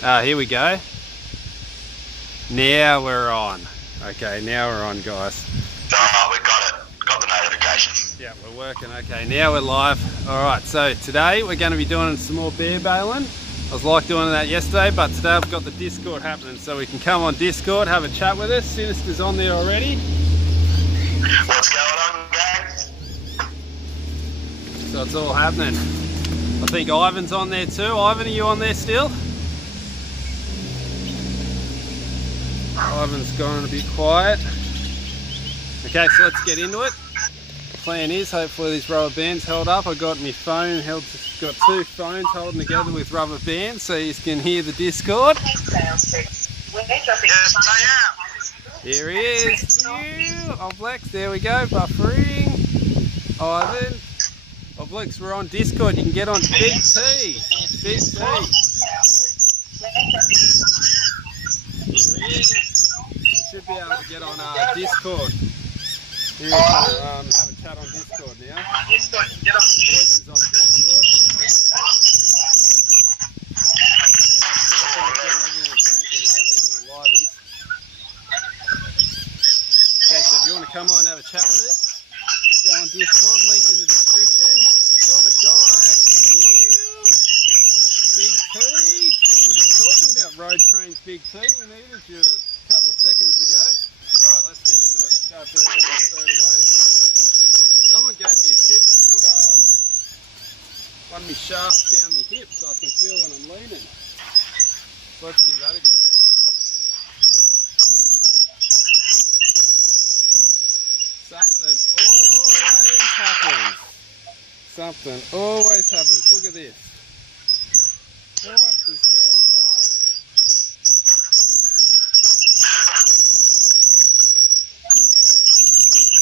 Here we go. Now we're on. Okay, now we're on, guys. Oh, we got it. Got the notification. Yeah, we're working. Okay, now we're live. Alright, so today we're going to be doing some more bear bailing. I was like doing that yesterday, but today I've got the Discord happening, so we can come on Discord, have a chat with us. Sinister's on there already. What's going on, gang? So it's all happening. I think Ivan's on there too. Ivan, are you on there still? Ivan's going to be quiet. Okay, so let's get into it. The plan is, hopefully these rubber bands held up. I got my phone held, got two phones holding together with rubber bands so you can hear the Discord. Yes, I am. Here he is. Oblex, there we go, buffering. Ivan. Oblex, we're on Discord. You can get on Big T. Big T. You should be able to get on Discord. Here, have a chat on Discord now. Voice is on Discord. Okay, so if you want to come on and have a chat with us, go on Discord, link in the description. Robert Guy, Big T. We're just talking about road trains, Big T. We needed you a couple of seconds ago. Alright, let's get into it. Start building straight away. Someone gave me a tip to put one of my shafts down my hip so I can feel when I'm leaning. So let's give that a go. Something always happens. Something always happens. Look at this. What is going on?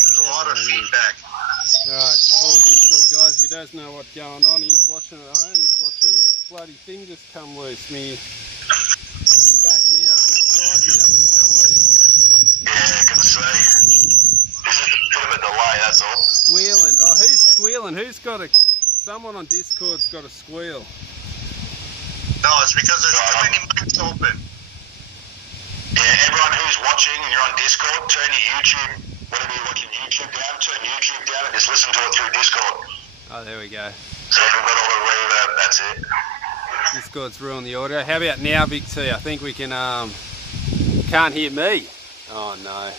There's a lot of feedback. Alright, all Discord guys, if you don't know what's going on, he's watching at home, he's watching. Bloody thing just come loose. Me back mount, my side mount just come loose. Yeah, I can see. There's just a bit of a delay, that's all. Squealing. Oh, who's squealing? Who's got a... Someone on Discord's got a squeal. No, it's because there's too many mics open. Yeah, everyone who's watching and you're on Discord, turn your YouTube, whatever you're watching YouTube down, turn YouTube down and just listen to it through Discord. Oh, there we go. So we've got all the reverb, that's it. Discord's ruining the audio. How about now, Big T? I think we can, can't hear me. Oh, no.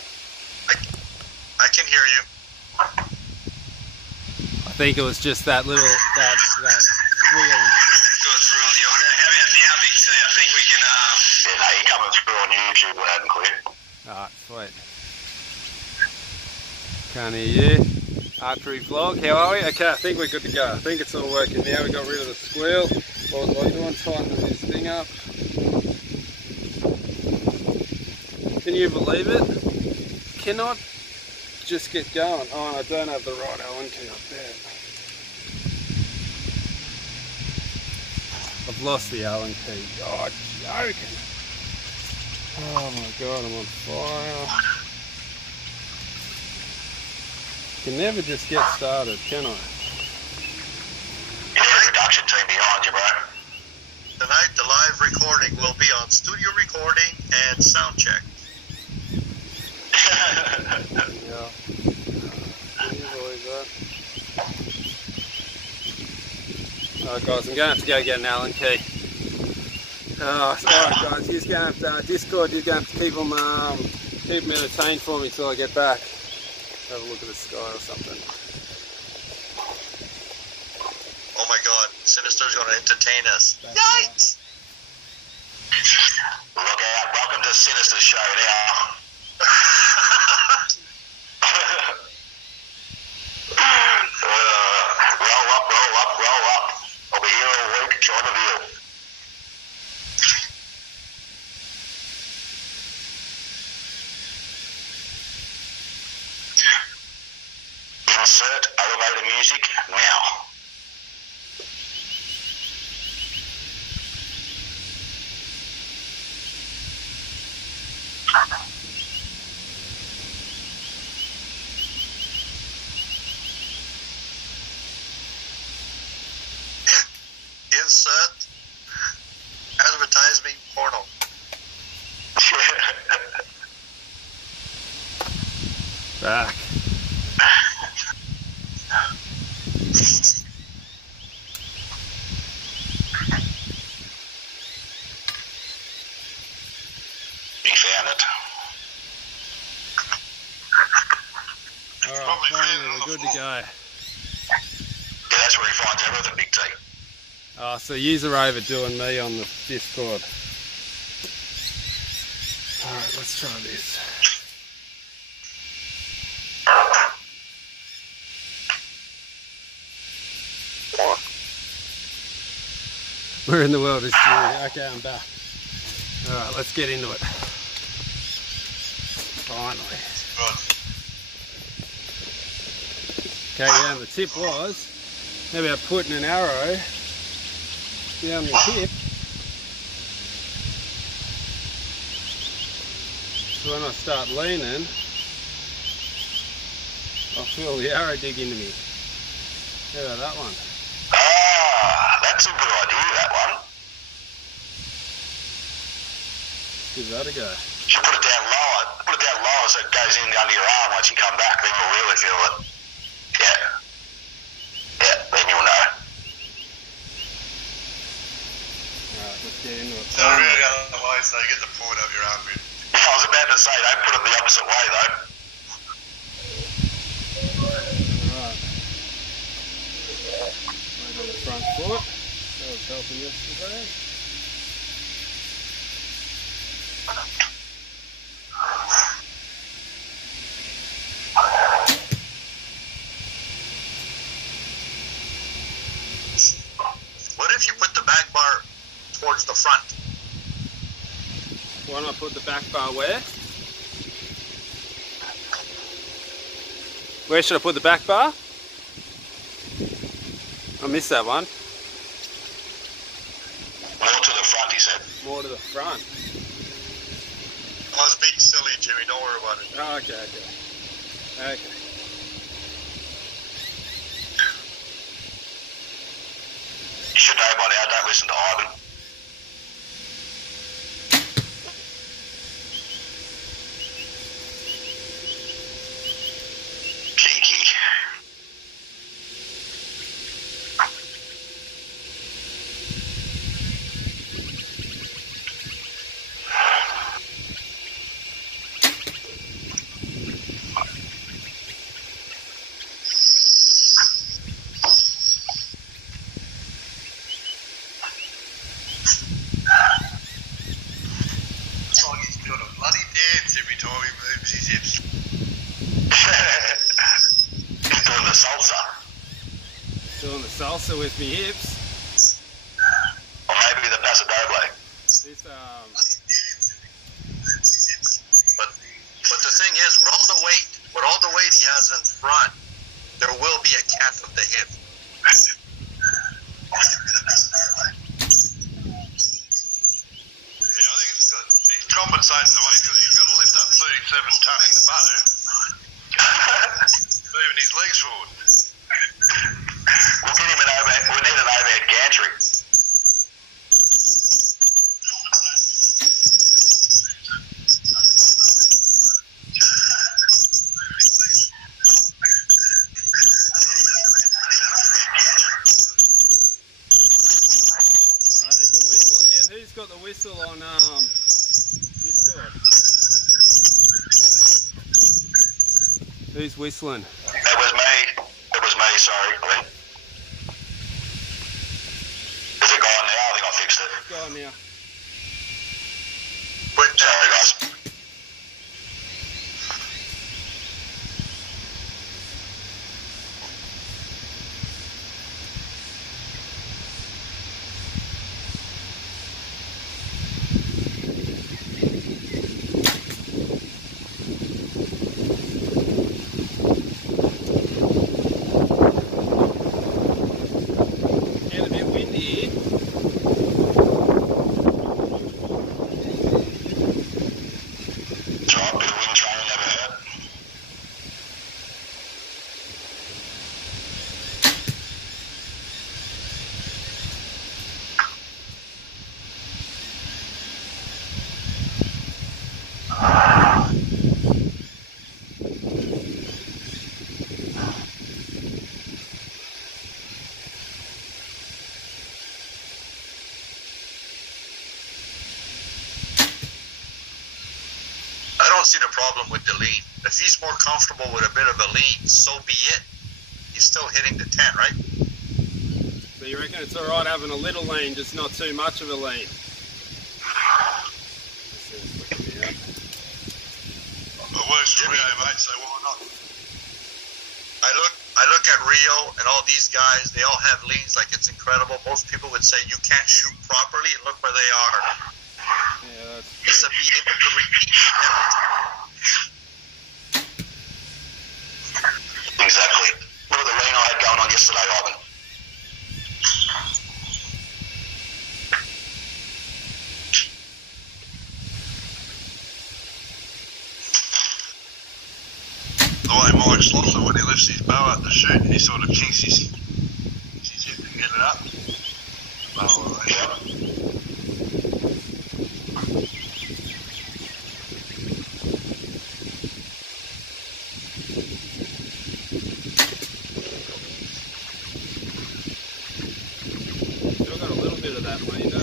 I can hear you. I think it was just that little, that squealing. Discord's ruining the audio. How about now, Big T? I think we can, yeah, no, you're coming through on YouTube loud and clear. Alright, sweet. Can't hear you. Archery vlog, how are we? Okay, I think we're good to go. I think it's all working now. We got rid of the squeal. What was I doing? Tightening this thing up. Can you believe it? Cannot just get going. Oh, I don't have the right Allen key up there. I've lost the Allen key. Oh, joking. Oh my god, I'm on fire. Can never just get started, can I? You need a production team behind you, bro. Tonight, the live recording will be on studio recording and sound check. Yeah. Can you believe that? Alright guys, I'm going to have to go get an Allen key. Alright guys, you're going to have to, Discord, you're going to have to keep them entertained for me till I get back. Have a look at the sky or something. Oh my god, Sinister's going to entertain us. Yikes! Look out, welcome to Sinister's show now. Roll up, roll up, roll up. I'll be here all week trying to view. Insert elevator music now. Insert advertisement back. He found it. Alright, finally we're good to go. Yeah, that's where he finds everything, Big T. Oh, so yous are overdoing me on the discord. Alright, let's try this. Where in the world is Stu? Okay, I'm back. Alright, let's get into it. Finally. Okay, yeah, and the tip was, how about putting an arrow down the hip, so when I start leaning, I'll feel the arrow dig into me. How about that one? Ah, that's a good idea, that one. Give that a go. You should put it down lower so it goes in under your arm once you come back, then you'll really feel it. Yeah. Yeah, then you'll know. Alright, let's get into it. No, really other way, so you get the point of your armpit. I was about to say, don't put it the opposite way though. Alright. Right on the front foot. That was helping yesterday. What if you put the back bar towards the front? Why not put the back bar where? Where should I put the back bar? I missed that one. More to the front, he said. More to the front. I was being silly, Jimmy. Don't worry about it. Oh, okay. Okay. You should know by now, don't listen to Ivan. Cheeky. It's like he's doing a bloody dance every time he moves his hips. He's doing the salsa. Doing the salsa with me hips. Or maybe the paso doble. This But the thing is, with all the weight he has in front, there will be a calf of the hip. Yeah, I think it's good. He's compensating the weight because he's got to lift up 37 ton in the butter, moving his legs forward. We'll get him we need an overhead gantry. Alright, there's a whistle again. Who's got the whistle on Discord? Who's whistling? It was me, sorry, Glenn. Is it gone now? I think I fixed it. Go on now. Sorry, guys. Getting a bit windy here. don't see the problem with the lean. If he's more comfortable with a bit of a lean, so be it. He's still hitting the 10, right? So you reckon it's alright having a little lean, just not too much of a lean? It works for Rio, mate, so why not? I look at Rio and all these guys, they all have leans like it's incredible. Most people would say you can't shoot properly, and look where they are. Yeah, that's It's to be able to repeat everything. Exactly. Look at the lean I had going on yesterday, Ivan. The way Mike Slaughter, when he lifts his bow up to shoot, he sort of kinks his hip to get it up. Oh, yeah. Still got a little bit of that lean, don't I?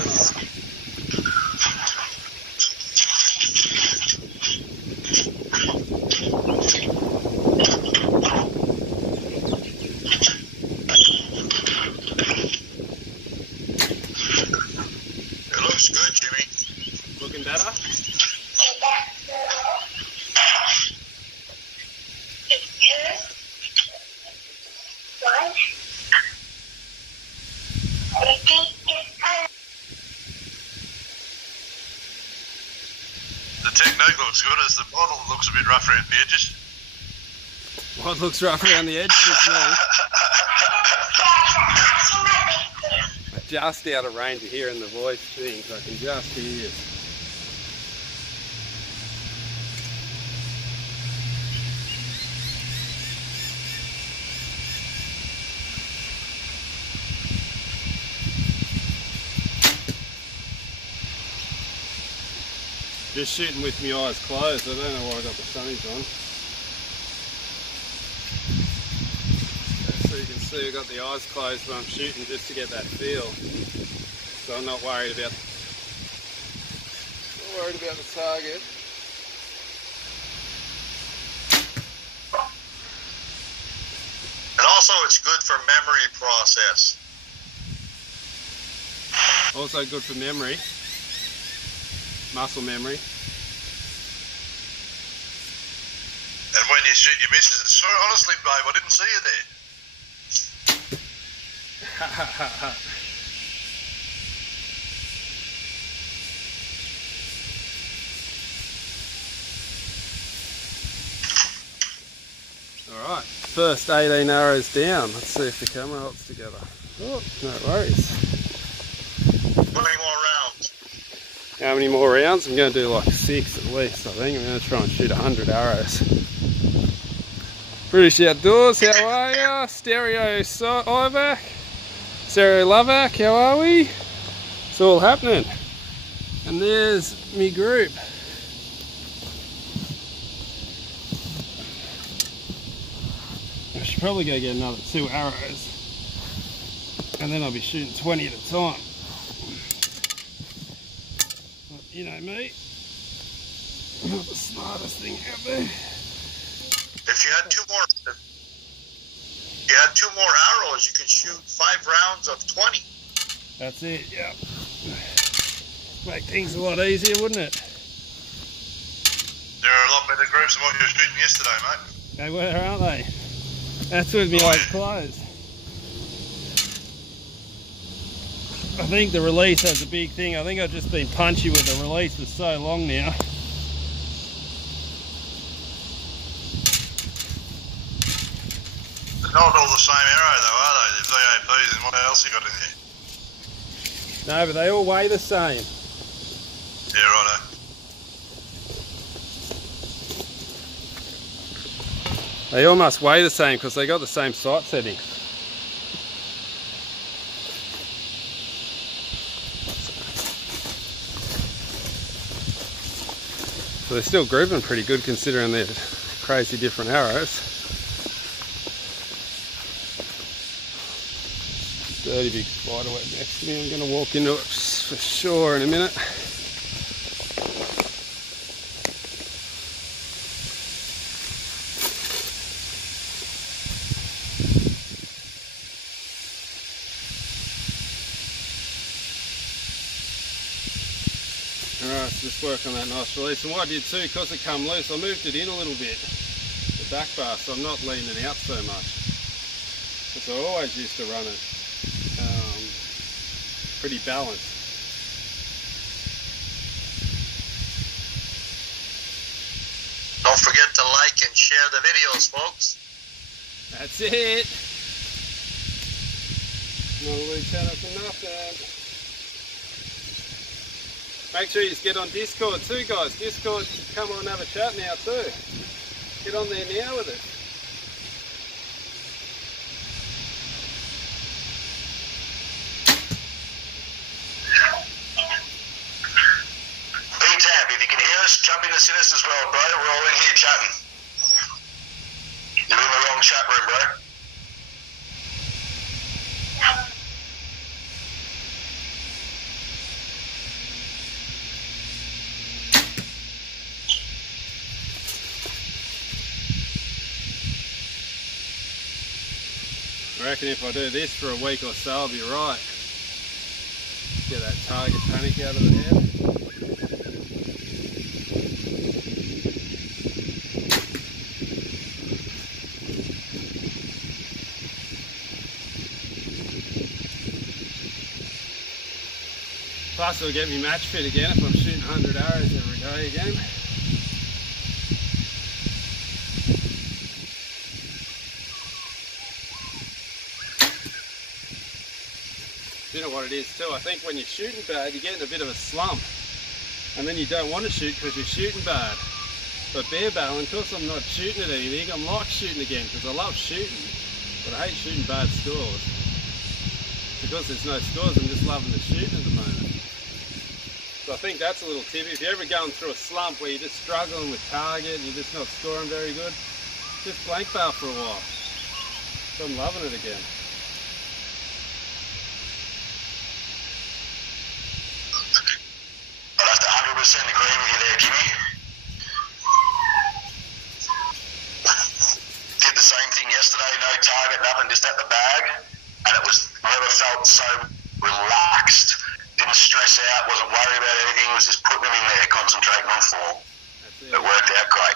Better? The technique looks good, as the bottle looks a bit rough around the edges. What looks rough around the edge? Just me. Just out of range of hearing the voice things, I can just hear. Just shooting with my eyes closed. I don't know why I got the sunnies on. So you can see I've got the eyes closed when I'm shooting, just to get that feel. So I'm not worried about the target. And also it's good for memory process. Also good for memory. Muscle memory. And when you shoot your misses, it's so honestly, babe, I didn't see you there. Alright, first 18 arrows down. Let's see if the camera holds together. Oh, no worries. 20 more rounds. How many more rounds? I'm going to do like 6 at least, I think. I'm going to try and shoot 100 arrows. British Outdoors, how are ya? Stereo Ivac, Stereo Lovac, how are we? It's all happening. And there's me group. I should probably go get another 2 arrows. And then I'll be shooting 20 at a time. You know me, not the smartest thing out there. If you had 2 more arrows, you could shoot 5 rounds of 20. That's it, yeah. Make things a lot easier, wouldn't it? There are a lot better groups than what you were shooting yesterday, mate. They were, aren't they? That's with me eyes closed. I think the release has a big thing. I think I've just been punchy with the release for so long now. They're not all the same arrow though, are they? The VAPs and what else you got in there? No, but they all weigh the same. Yeah, righto. They all must weigh the same because they got the same sight settings. So they're still grouping pretty good considering they're crazy different arrows. Dirty big spider web next to me. I'm going to walk into it for sure in a minute. Alright, so just work on that nice release. And what I did too, because it come loose, I moved it in a little bit, the back bar, so I'm not leaning out so much. Because I always used to run it pretty balanced. Don't forget to like and share the videos, folks. That's it. No lead channel for nothing. Make sure you get on Discord too, guys. Discord, come on and have a chat now too. Get on there now with it. P-Tab, if you can hear us, jump in the sinners as well, bro. We're all in here chatting. You're in the wrong chat room, bro. I reckon if I do this for a week or so, I'll be right. Get that target panic out of the head. Plus it'll get me match fit again if I'm shooting 100 arrows every day again. You know what it is too, I think when you're shooting bad you get in a bit of a slump and then you don't want to shoot because you're shooting bad. But bare battling, because I'm not shooting at anything, I'm like shooting again because I love shooting, but I hate shooting bad scores. Because there's no scores, I'm just loving the shooting at the moment. So I think that's a little tip. If you're ever going through a slump where you're just struggling with target and you're just not scoring very good, just blank bar for a while. So I'm loving it again. I'd have to 100% agree with you there, Jimmy. Did the same thing yesterday, no target, nothing, just at the bag, and it was never felt so relaxed. Didn't stress out, wasn't worried about anything, was just putting them in there, concentrating on form. It worked out great.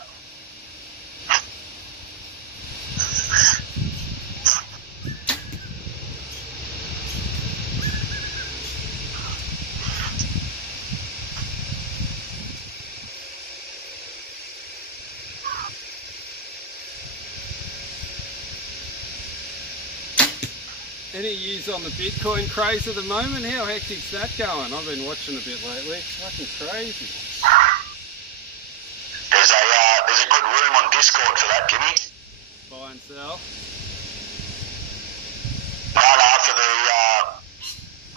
Any use on the Bitcoin craze at the moment? How hectic's that going? I've been watching a bit lately. It's fucking crazy. There's a good room on Discord for that, Jimmy. Buy and sell. No,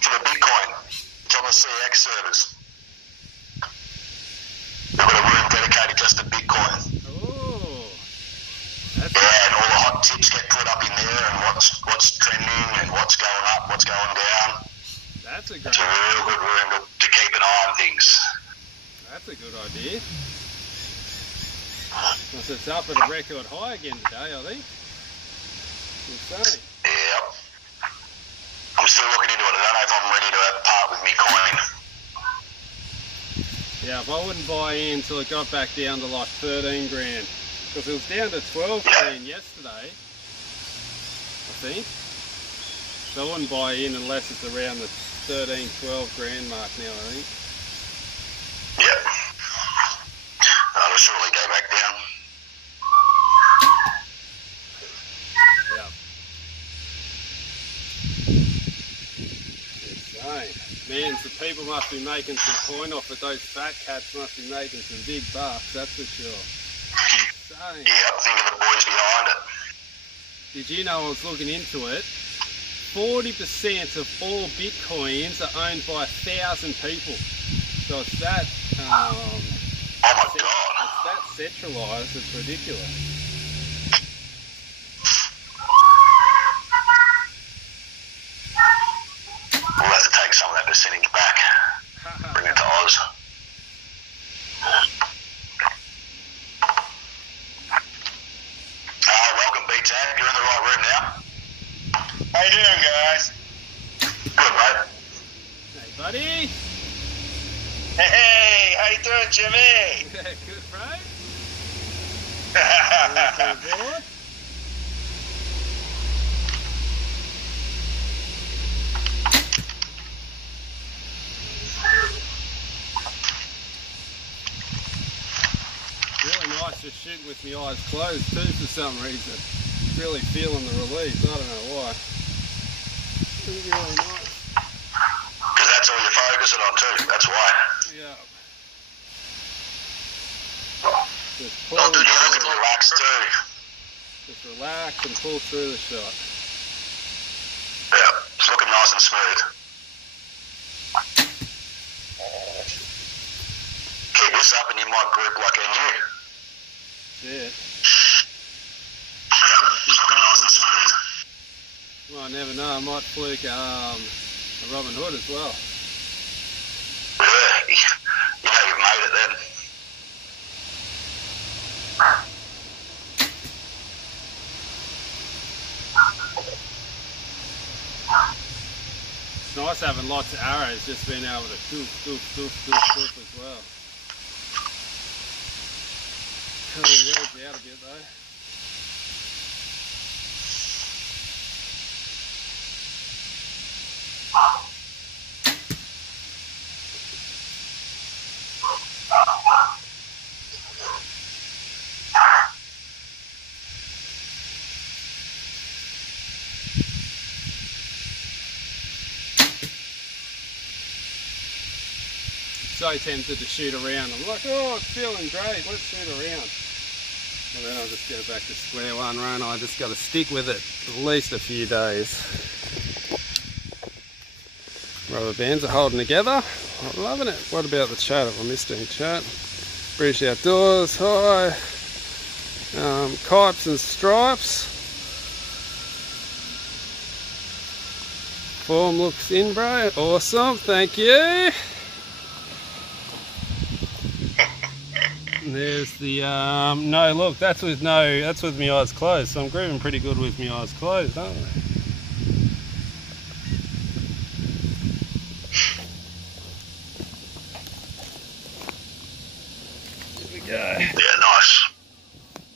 for the Bitcoin. It's on the CX servers. They've got a room dedicated just to Bitcoin. Oh, that's and all the hot tips get put up in there, and what's trending, and what's going up, what's going down. That's a It's a real good room to keep an eye on things. That's a good idea. So it's up at a record high again today, I think. Insane. Yep. I'm still looking into it. I don't know if I'm ready to part with me coin. Yeah, if I wouldn't buy in until it got back down to like 13 grand. Because it was down to 12 grand yesterday, I think. So I wouldn't buy in unless it's around the 13, 12 grand mark now, I think. Yep. It'll surely go back down. Yeah. Insane. Man, so people must be making some coin off it. Those fat cats must be making some big bucks, that's for sure. Insane. Yep, think of the boys behind it. Did you know, I was looking into it, 40% of all Bitcoins are owned by 1,000 people. So it's that, oh my God. It's that centralised, it's ridiculous. We'll have to take some of that percentage back. Bring it to Oz. Welcome, B-Tab. You're in the right room now. How you doing, guys? Good, mate. Hey, buddy. Hey! doing, Jimmy? Yeah, good, bro. Really nice just shooting with my eyes closed too for some reason. Really feeling the release, I don't know why. Really nice. Because that's all you're focusing on too, that's why. Yeah. Just Oh, dude, you look relaxed too. Just relax and pull through the shot. Yeah, it's looking nice and smooth. Keep this up and you might grip like a new. Shit. Nice and smooth. Well, I never know, I might fluke a Robin Hood as well. Yeah, you know you've made it then. It's nice having lots of arrows, just being able to doof as well. Kind of wears you out a bit though. So tempted to shoot around. I'm like, oh, it's feeling great, let's shoot around. And then I'll just go back to square one, right? I just got to stick with it at least a few days. Rubber bands are holding together. I'm loving it. What about the chat? Have I missed any chat? British Outdoors, hi. Kipes and Stripes. Form looks in, bro. Awesome, thank you. There's the no, look, that's with my eyes closed, so I'm grooving pretty good with my eyes closed, aren't I? Here we go. Yeah, nice.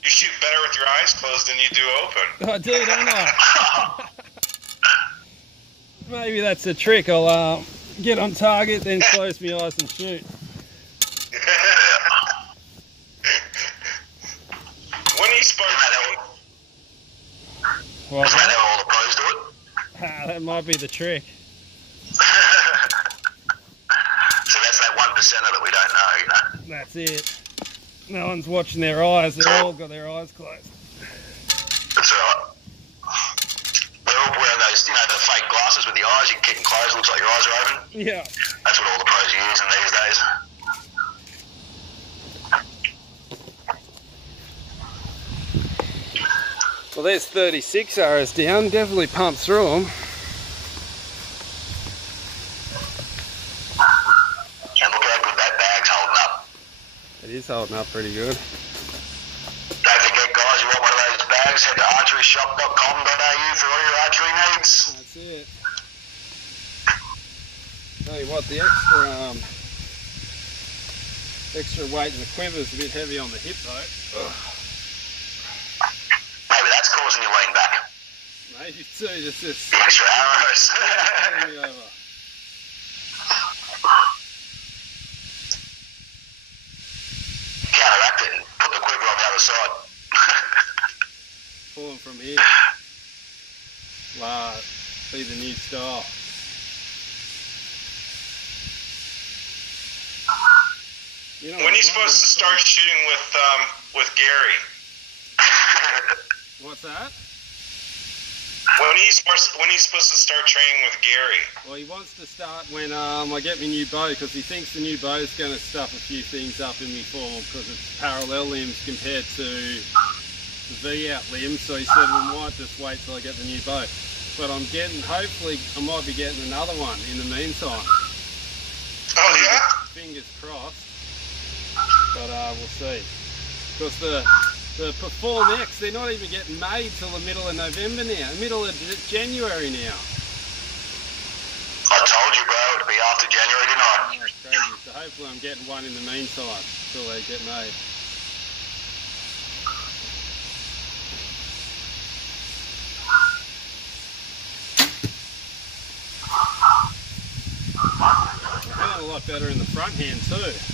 You shoot better with your eyes closed than you do open. I do, don't I? Maybe that's the trick. I'll get on target, then close my eyes and shoot. When are you supposed Well, Is that how all the pros do it? that might be the trick. So that's that 1%er that we don't know, you know. That's it. No one's watching their eyes. They've all got their eyes closed. That's right. They're all wearing those, you know, the fake glasses with the eyes. You keep them closed, looks like your eyes are open. Yeah. That's what all the pros are using these days. Well, there's 36 arrows down. Definitely pumped through them. And look how good that bag's holding up. It is holding up pretty good. Don't forget, guys, you want one of those bags, head to archeryshop.com.au for all your archery needs. That's it. Tell you what, the extra weight in the quiver is a bit heavy on the hip though. Ugh. Maybe that's causing you lean back. Maybe too, just this. The extra arrows. Pulling me over. Counteract it and put the quiver on the other side. Pulling from here. Wow, be the new style. You know, when are you supposed to start shooting with Gary? What's that? When are you supposed to start training with Gary? Well, he wants to start when I get my new bow, because he thinks the new bow is going to stuff a few things up in my form because it's parallel limbs compared to the V-out limbs. So he said we might just wait till I get the new bow. But I'm getting, hopefully, I might be getting another one in the meantime. Oh yeah? Fingers crossed. But we'll see. Because the Perform X, they're not even getting made till the middle of November now, middle of January now. I told you, bro, it'd be after January tonight. Oh, crazy. So hopefully I'm getting one in the meantime until they get made. I feel a lot better in the front hand too.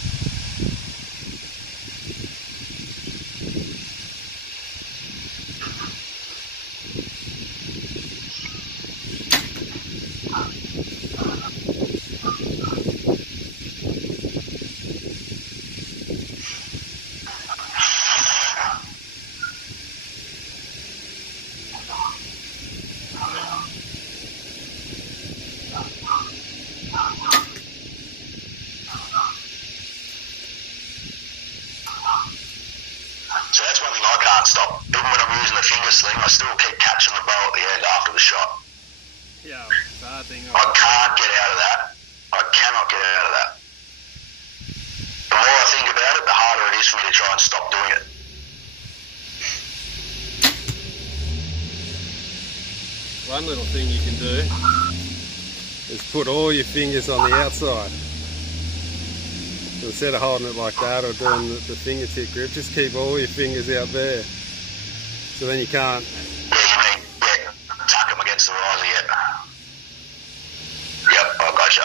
So that's one thing I can't stop. Even when I'm using the finger sling, I still keep catching the bow at the end after the shot. Yeah, it's a hard thing. I can't get out of that. I cannot get out of that. The more I think about it, the harder it is for me to try and stop doing it. One little thing you can do is put all your fingers on the outside. So instead of holding it like that or doing the fingertip grip, just keep all your fingers out there. So then you can't. Yeah, you mean, tuck them against the riser, yep. Yep, I gotcha.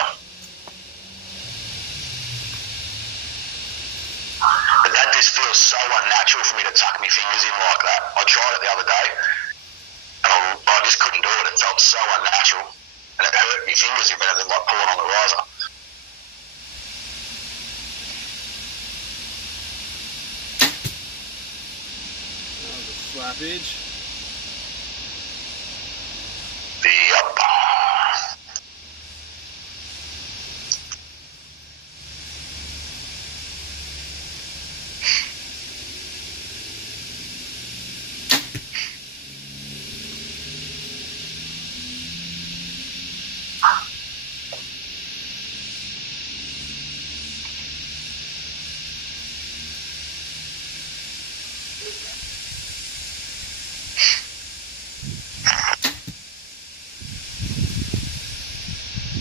But that just feels so unnatural for me to tuck my fingers in like that. I tried it the other day, and I just couldn't do it. It felt so unnatural, and it hurt my fingers even better than like pulling on the riser. Slappage. Yep.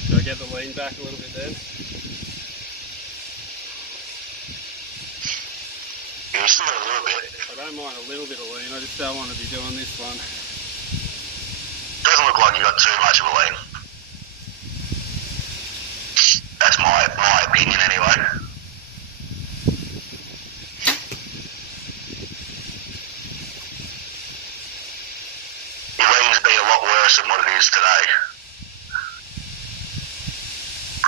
Do I get the lean back a little bit then? Yeah, still got a little bit. I don't mind a little bit of lean, I just don't want to be doing this one. Doesn't look like you got too much of a lean. That's my opinion anyway. Your lean's been a lot worse than what it is today.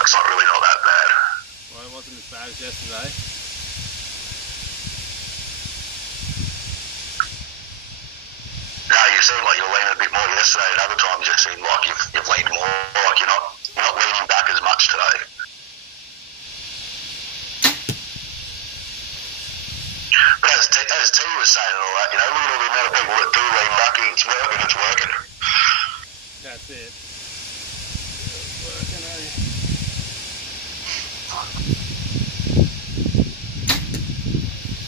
It's not really not that bad. Well, it wasn't as bad as yesterday. No, you seem like you were leaning a bit more yesterday, and other times you seem like you've leaned more, like you're not leaning back as much today. But as T was saying and all that, look at all the amount of people that do lean back and it's working. That's it. It's working, eh?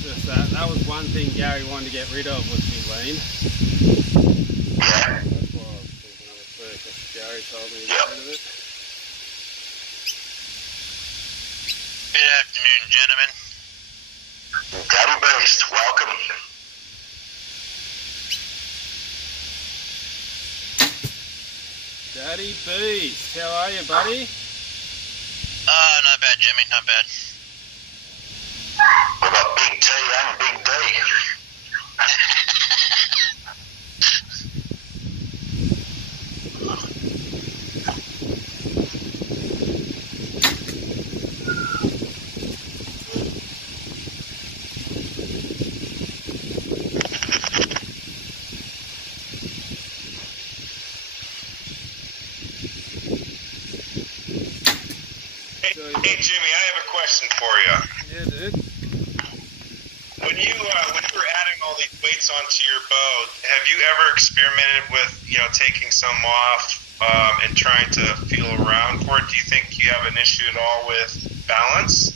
Just that was one thing Gary wanted to get rid of, was me lean. Yeah. That's why I was thinking of it too, because Gary told me to get rid of it. Good afternoon, gentlemen. Daddy Beast, welcome. Daddy Beast, how are you, buddy? Not bad, Jimmy, not bad. We've got Big T and Big D. Hey Jimmy, I have a question for you. Yeah, dude. When you were adding all these weights onto your bow, have you ever experimented with taking some off and trying to feel around for it? Do you think you have an issue at all with balance?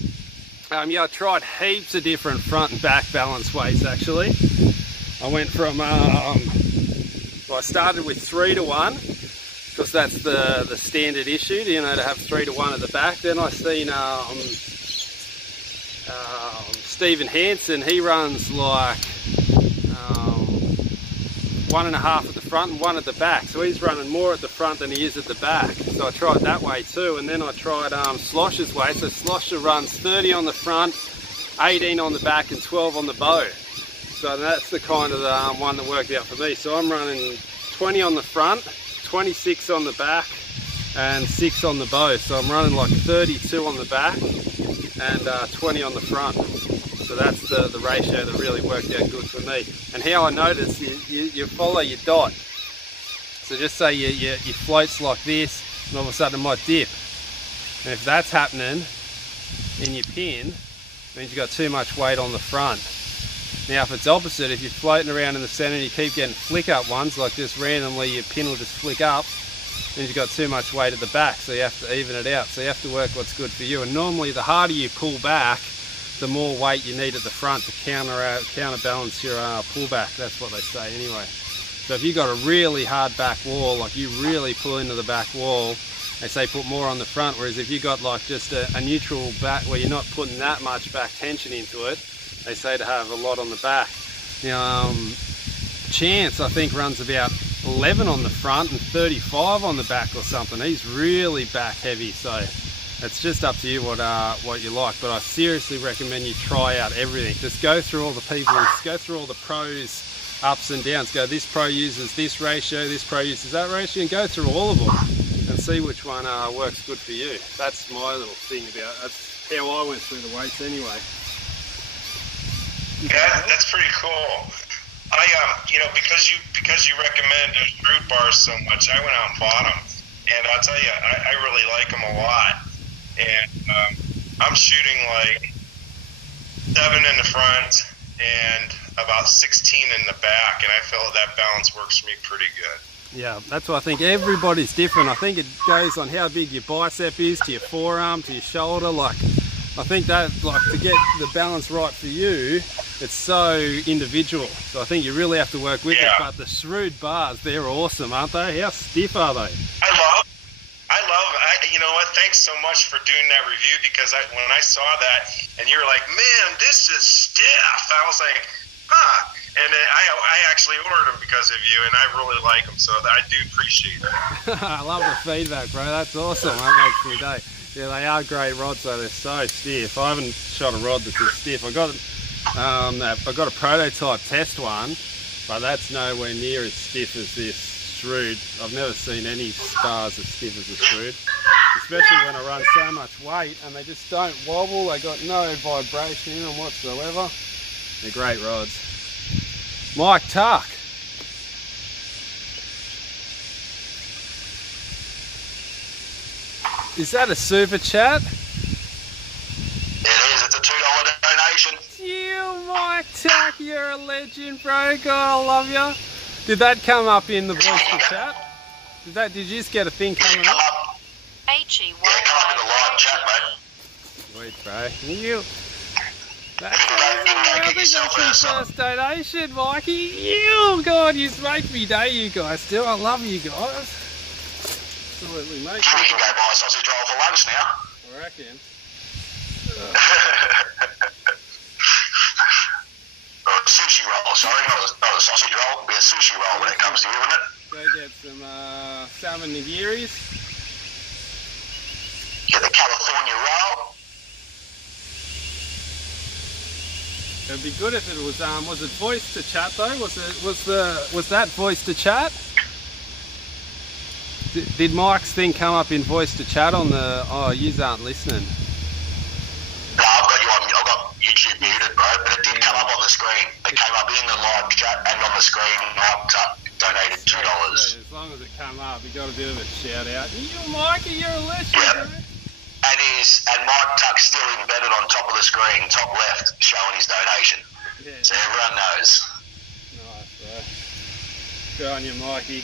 Yeah, I tried heaps of different front and back balance weights actually. I went from, I started with 3-to-1, because that's the standard issue, to have 3-to-1 at the back. Then I seen Stephen Hansen, he runs like 1.5 at the front and 1 at the back. So he's running more at the front than he is at the back. So I tried that way too, and then I tried Slosh's way. So Slosher runs 30 on the front, 18 on the back and 12 on the bow. So that's the kind of one that worked out for me. So I'm running 20 on the front, 26 on the back and 6 on the bow. So I'm running like 32 on the back and 20 on the front. So that's the ratio that really worked out good for me. And how I noticed, you follow your dot. So just say your floats like this, and all of a sudden it might dip. And if that's happening in your pin, it means you've got too much weight on the front. Now if it's opposite, if you're floating around in the center and you keep getting flick up ones, like just randomly your pin will just flick up, means you've got too much weight at the back, so you have to even it out. So you have to work what's good for you. And normally the harder you pull back, the more weight you need at the front to counterbalance your pullback. That's what they say anyway. So if you've got a really hard back wall, like you really pull into the back wall, they say put more on the front, whereas if you've got like just a neutral back where you're not putting that much back tension into it, they say to have a lot on the back. Now, Chance, I think, runs about 11 on the front and 35 on the back or something. He's really back heavy, so it's just up to you what you like. But I seriously recommend you try out everything. Just go through all the people, go through all the pros, ups and downs. Go, this pro uses this ratio, this pro uses that ratio, and go through all of them and see which one works good for you. That's my little thing about it. That's how I went through the weights anyway. Yeah, that's pretty cool. I you know, because you recommend those root bars so much, I went out and bought them, and I'll tell you, I really like them a lot. And I'm shooting like 7 in the front and about 16 in the back, and I feel that balance works for me pretty good. Yeah, that's what I think. Everybody's different. I think it goes on how big your bicep is, to your forearm, to your shoulder. Like, I think that, like, to get the balance right for you, it's so individual. So I think you really have to work with it. But the shrewd bars, they're awesome, aren't they? How stiff are they? You know what? Thanks so much for doing that review, because when I saw that and you were like, man, this is stiff, I was like, huh. And then I actually ordered them because of you, and I really like them, so I do appreciate it. I love the feedback, bro. That's awesome. That makes me day. Yeah, they are great rods, though. They're so stiff. I haven't shot a rod that's as stiff. I got a prototype test one, but that's nowhere near as stiff as this Shrewd. I've never seen any spars as stiff as a Shrewd, especially when I run so much weight and they just don't wobble. They got no vibration in them whatsoever. They're great rods. Mike Tuck. Is that a super chat? It is. It's a $2 donation. You, Mike Tuck, you're a legend, bro. God, I love you. Did that come up in the voice to chat? Did you just get a thing coming up? Yeah, come up in the live chat, mate. Sweet, bro. That's I think that's your first donation, Mikey. You, God, you make me day, you guys do. I love you guys. Absolutely, mate. You can go buy a sausage roll for lunch now. I reckon. Or a sushi roll, sorry, not a sausage roll. It'd be a sushi roll when it comes to you, wouldn't it? Go get some salmon nigiris. Get the California roll. It'd be good if it was it voice to chat though? Was that voice to chat? Did Mike's thing come up in voice to chat on the? Oh, yous aren't listening. No, I've got YouTube muted, bro, but it did come up on the screen. It came up in the live chat and on the screen. Mark Tuck donated $2. Yeah, as long as it come up, you got a bit of a shout out. You, Mikey, you're a legend, yeah. Bro. And Mike Tuck's still embedded on top of the screen, top left, showing his donation. Yeah. So everyone knows. Nice, bro. Good on you, Mikey.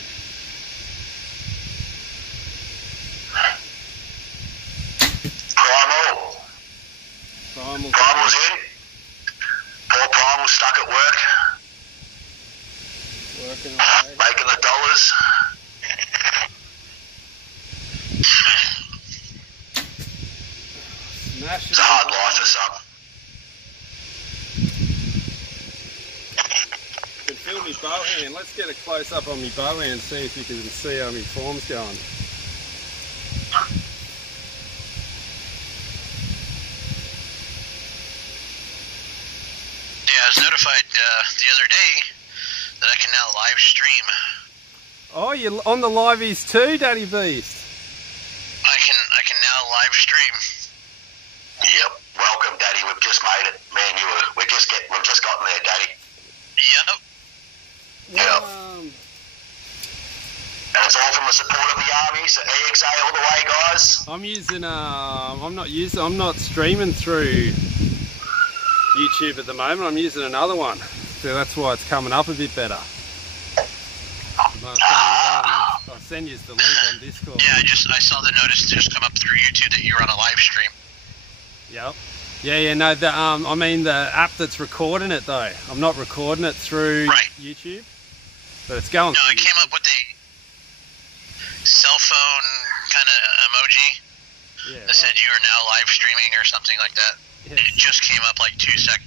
Primal's in. Poor Primal stuck at work. Working away. Making the dollars. Smashing. It's a hard life for some. bow hand. Let's get a close up on my bow hand and see if you can see how my form's going. Yeah, I was notified the other day that I can now live stream. Oh, you're on the liveys too, Daddy Beast? I can now live stream. Yep. Welcome, Daddy. We've just made it. Me and you, we've just gotten there, Daddy. Yep. Yep. And it's all from the support of the army, so EXA all the way, guys. I'm using, I'm not streaming through YouTube at the moment. I'm using another one, so that's why it's coming up a bit better. I'll send you the link on Discord. Yeah, I saw the notice just come up through YouTube that you were on a live stream. Yep. Yeah, no, I mean the app that's recording it though. I'm not recording it through YouTube, but it's going through No, I came up with a cell phone kind of emoji that said you are now live streaming or something like that. Yes. It just came up like 2 seconds.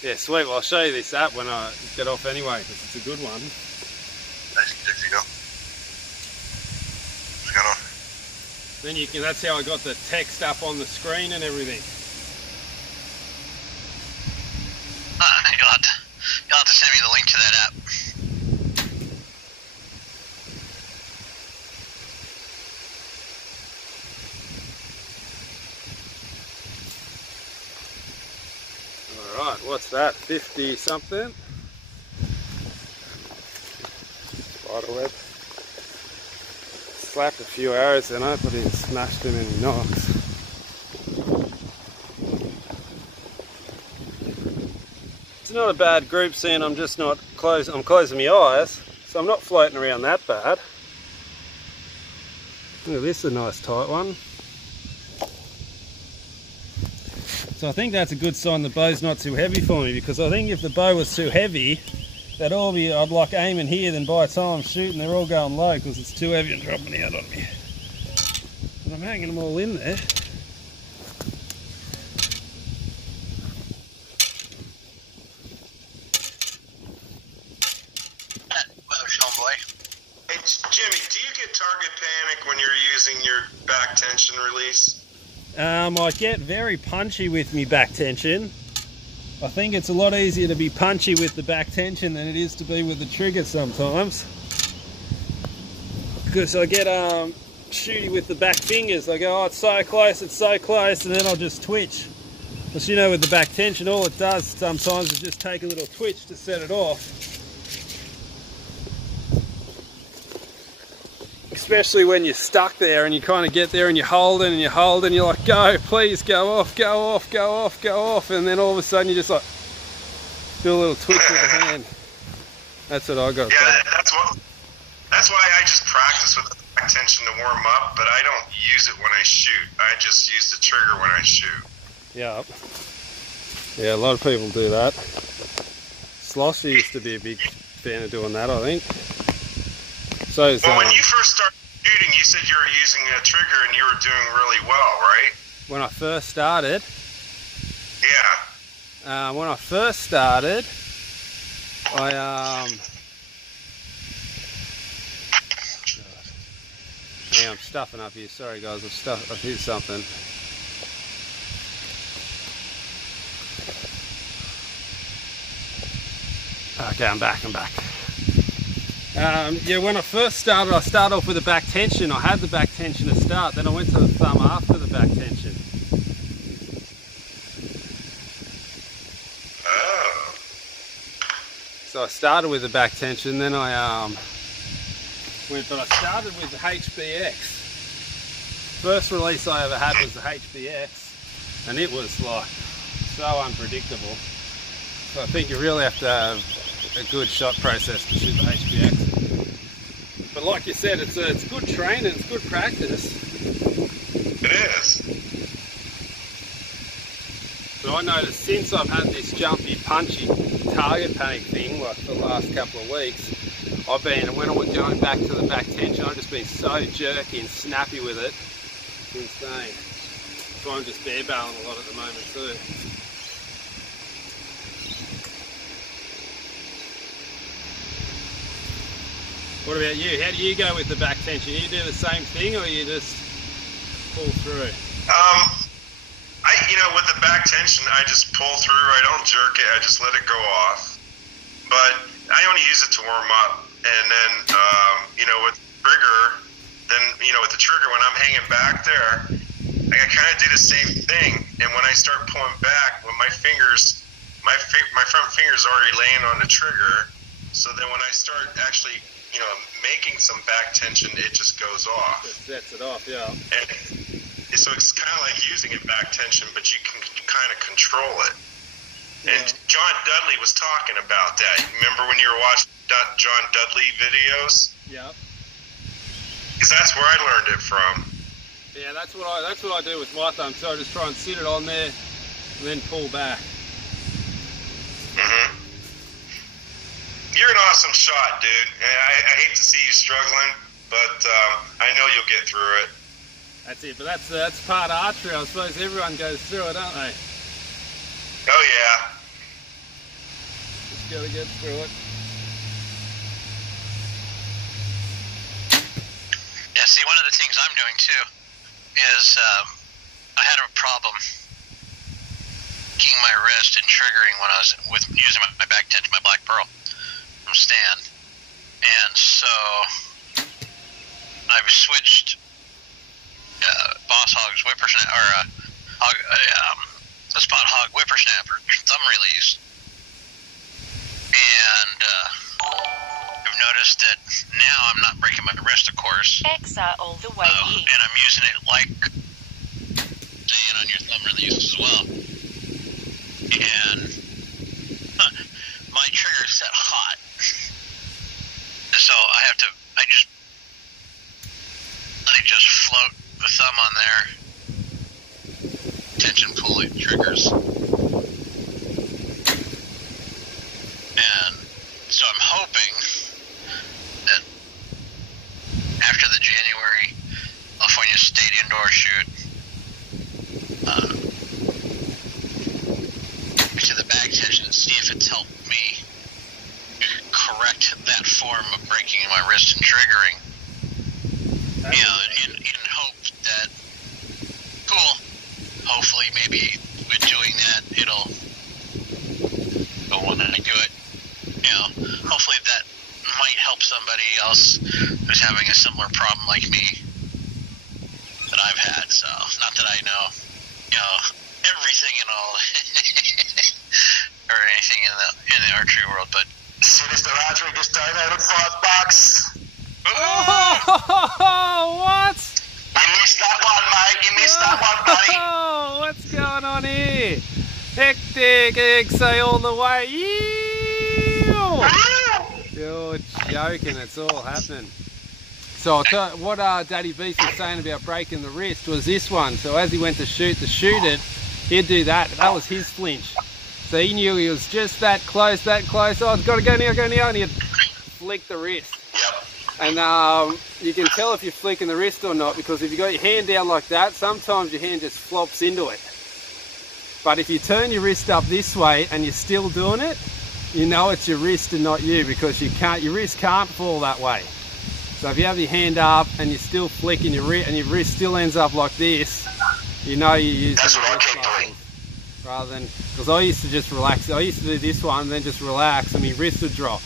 Yeah, sweet. Well, I'll show you this app when I get off anyway, because it's a good one. There you go. Just got off. Then you can, that's how I got the text up on the screen and everything. You'll have to send me the link to that app. Alright, what's that? 50 something? Spider web. Slapped a few arrows in it, but he smashed him and he knocks. It's not a bad group, seeing I'm just not closing, I'm closing my eyes, so I'm not floating around that bad. Look at this, a nice tight one. So I think that's a good sign the bow's not too heavy for me, because I think if the bow was too heavy, they'd all be, I'd like aiming here, then by the time I'm shooting they're all going low because it's too heavy and dropping out on me. But I'm hanging them all in there. Hey Jimmy, do you get target panic when you're using your back tension release? I get very punchy with me back tension. I think it's a lot easier to be punchy with the back tension than it is to be with the trigger sometimes. Because I get shooty with the back fingers. I go, oh, it's so close, and then I'll just twitch. Because you know, with the back tension, all it does sometimes is just take a little twitch to set it off. Especially when you're stuck there and you kind of get there and you're holding and you're like, go, please, go off, go off, go off, go off, and then all of a sudden you just like do a little twitch with the hand. That's what I got. Yeah, that's why I just practice with the back tension to warm up, but I don't use it when I shoot. I just use the trigger when I shoot. Yeah. Yeah, a lot of people do that. Sloshy used to be a big fan of doing that, I think. So, well, when you first started shooting, you said you were using a trigger and you were doing really well, right? When I first started? Yeah. When I first started, I hang on, I'm stuffing up here. Sorry guys, I've hit something. Okay, I'm back. Yeah, when I first started, I started off with the back tension. I had the back tension to start, then I went to the thumb after the back tension. Oh. So I started with the back tension, then I but I started with the HBX. First release I ever had was the HBX, and it was like so unpredictable. So I think you really have to have a good shot process to shoot the HBX. But like you said, it's good training, it's good practice. It is. But I noticed since I've had this jumpy, punchy target panic thing, like the last couple of weeks, when I was going back to the back tension, I've just been so jerky and snappy with it. It's insane. So I'm just bare barreling a lot at the moment too. What about you? How do you go with the back tension? You do the same thing, or you just pull through? With the back tension, I just pull through. I don't jerk it. I just let it go off. But I only use it to warm up. And then, with trigger, with the trigger, when I'm hanging back there, I kind of do the same thing. And when I start pulling back, when my fingers, my front fingers are already laying on the trigger. So then when I start actually, making some back tension, it just goes off. Just sets it off, yeah. And so it's kind of like using a back tension, but you can kind of control it. Yeah. And John Dudley was talking about that. Remember when you were watching John Dudley videos? Yeah. Because that's where I learned it from. Yeah, that's what I do with my thumb. So I just try and sit it on there, and then pull back. Mm-hmm. You're an awesome shot, dude. I hate to see you struggling, but I know you'll get through it. That's it, but that's part of archery. I suppose everyone goes through it, don't they? Oh yeah. Just gotta get through it. Yeah, see, one of the things I'm doing too is I had a problem keying my wrist and triggering when I was using my back tension, my black pearl from Stan, and so I've switched Boss Hog's whippersnapper, the Spot Hog whippersnapper thumb release, and I've noticed that now I'm not breaking my wrist, of course. Exa all the way in. And I'm using it like saying on your thumb release as well. And my trigger is set hot, so I just float the thumb on there, tension pulley triggers, and so I'm hoping that after the January California State Indoor shoot, to the back tension and see if it's helped me correct that form of breaking my wrist and triggering. In hope that, hopefully maybe with doing that, it'll, when I do it, hopefully that might help somebody else who's having a similar problem like me that I've had. So, not that I know, everything and all, or anything in the archery world, but Sinister Archery just donated $5. Oh, what? You missed that one, mate. You missed that one, buddy. Oh, what's going on here? Hectic XA all the way. You're joking. It's all happening. So I'll tell you, what Daddy Beast was saying about breaking the wrist was this one. So as he went to shoot it, he'd do that. That was his flinch. So he knew he was just that close. Oh, I've got to go now, and he'd flick the wrist. Yep. And you can tell if you're flicking the wrist or not, because if you got your hand down like that, sometimes your hand just flops into it. But if you turn your wrist up this way and you're still doing it, you know it's your wrist and not you, because your wrist can't fall that way. So if you have your hand up and you're still flicking your wrist and your wrist still ends up like this, you know you're using That's what the I wrist keep doing. rather than, because I used to just relax. I used to do this one and then just relax and my wrist would drop.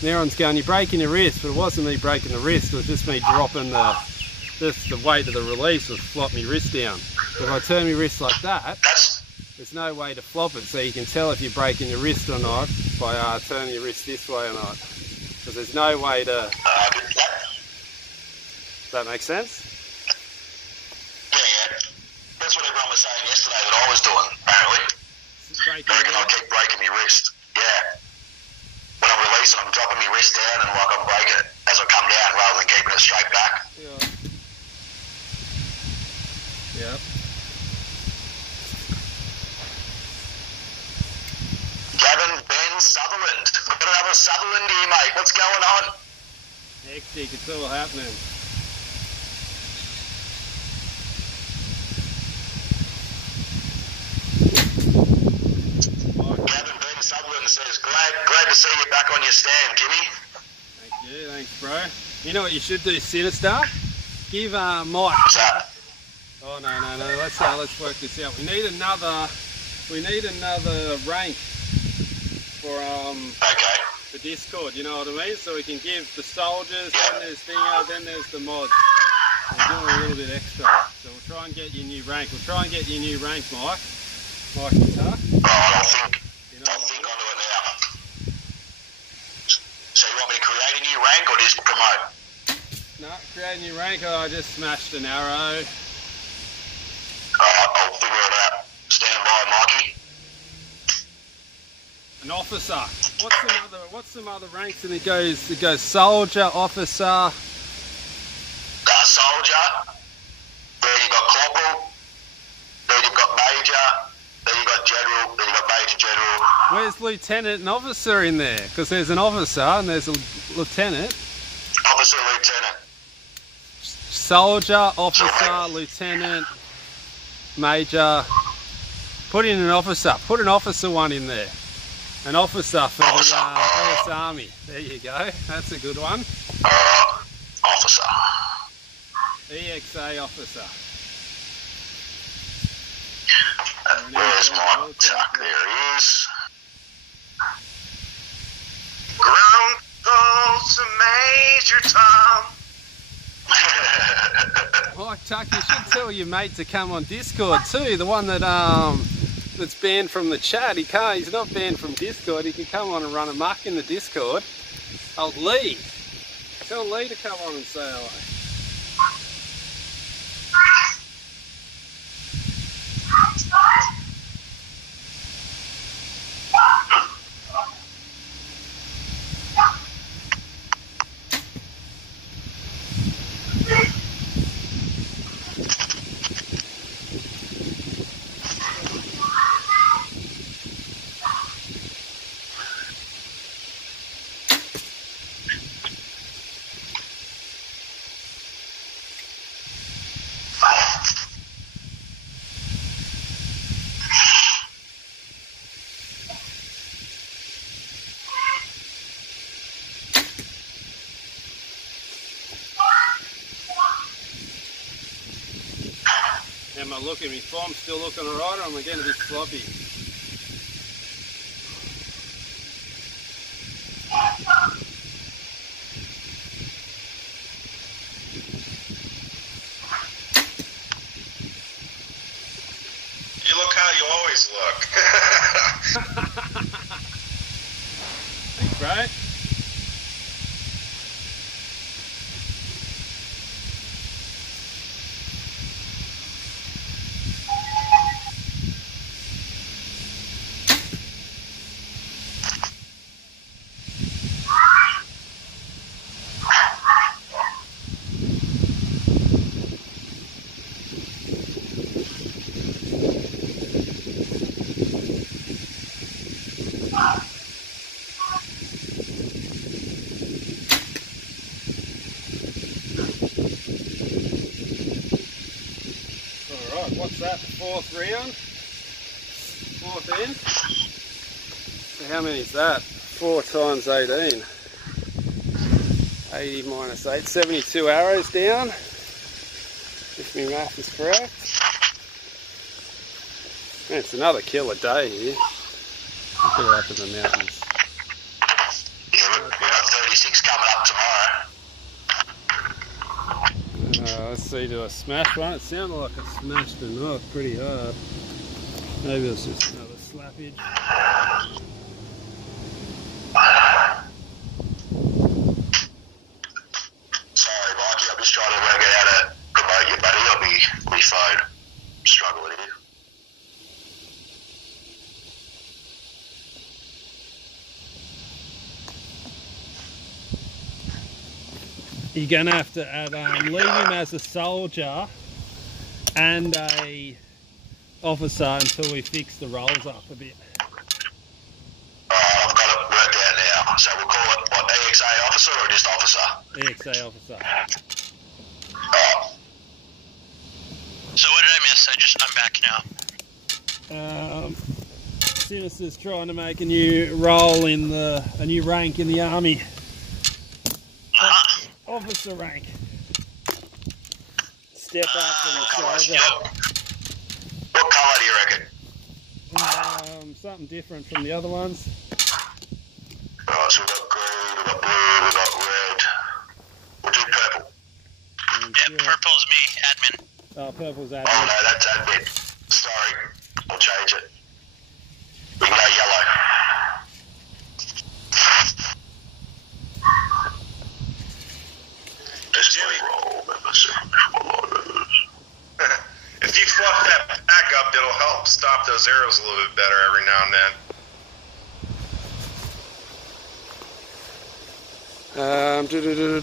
And everyone's going, you're breaking your wrist, but it wasn't me breaking the wrist, it was just me dropping the weight of the release was flop my wrist down. If I turn my wrist like that, there's no way to flop it, so you can tell if you're breaking your wrist or not by turning your wrist this way or not. Because there's no way to... Does that make sense? Yeah. That's what everyone was saying yesterday that I was doing, apparently. I reckon I'll keep breaking my wrist. Yeah. When I'm releasing, I'm dropping my wrist down and like I'm breaking it as I come down rather than keeping it straight back. Yeah. Yep. Gavin Ben Sutherland. Got another Sutherland here, mate. What's going on? Hectic, it's all happening. Gavin Ben Sutherland says, glad to see you back on your stand, Jimmy. Thank you, thanks bro. You know what you should do, Sinister? Give Mike. What's that? Oh no. Let's work this out. We need another rank for Okay. the discord. You know what I mean? So we can give the soldiers. Then there's Dingo. Then there's the mods. We're doing a little bit extra. So we'll try and get you a new rank. Mike. Mike Guitar. Oh, I'll think. You know I'll think onto it now. So you want me to create a new rank or just promote? No, create a new rank. Oh, I just smashed an arrow. I'll figure it out. Stand by, Mikey. An officer. What's some other ranks? And it goes soldier, officer. Soldier. Then you've got corporal. Then you've got major. Then you've got general. Then you've got major general. Where's lieutenant and officer in there? Because there's an officer and there's a lieutenant. Officer, lieutenant. Soldier, officer, lieutenant, major. Put in an officer. Put an officer one in there. An officer for the US Army. There you go. That's a good one. Officer. EXA officer. Where's my tuck? There he is. Ground goes to Major Tom. Mike Tuck, you should tell your mate to come on Discord too. The one that that's banned from the chat. He's not banned from Discord. He can come on and run amok in the Discord. Old Lee. Tell Lee to come on and say hello. Am I looking? My form's still looking alright, or am I getting a bit sloppy? You look how you always look. Thanks, bro. What's that, the fourth round? Fourth end? So how many is that? 4 times 18. 80 minus 8, 72 arrows down. If my math is correct. Man, it's another killer day here. Look at it up in the mountains. Yeah, we've got 36 coming up tomorrow. Let's see, do I smash one? It sounded like I smashed a knot pretty hard. Maybe it's just another slappage. Sorry, Mikey, I'm just trying to work out how to promote you, buddy. I'll be my phone struggling here. You're going to have to add, leave him as a soldier and a officer until we fix the rolls up a bit. I've got it worked out now. So we'll call it, what, EXA officer or just officer? EXA officer. So what did I miss? I'm back now. Sinister's trying to make a new role in a new rank in the army. officer rank. Step up from the soldier. What colour do you reckon? Something different from the other ones. Right, so we've got green, we've got blue, we've got red. We'll do purple. Yeah, purple's me, admin. Oh, purple's admin. Oh no, that's admin. Sorry, I'll change it. We can go yellow. If you fluff that back up, it'll help stop those arrows a little bit better every now and then.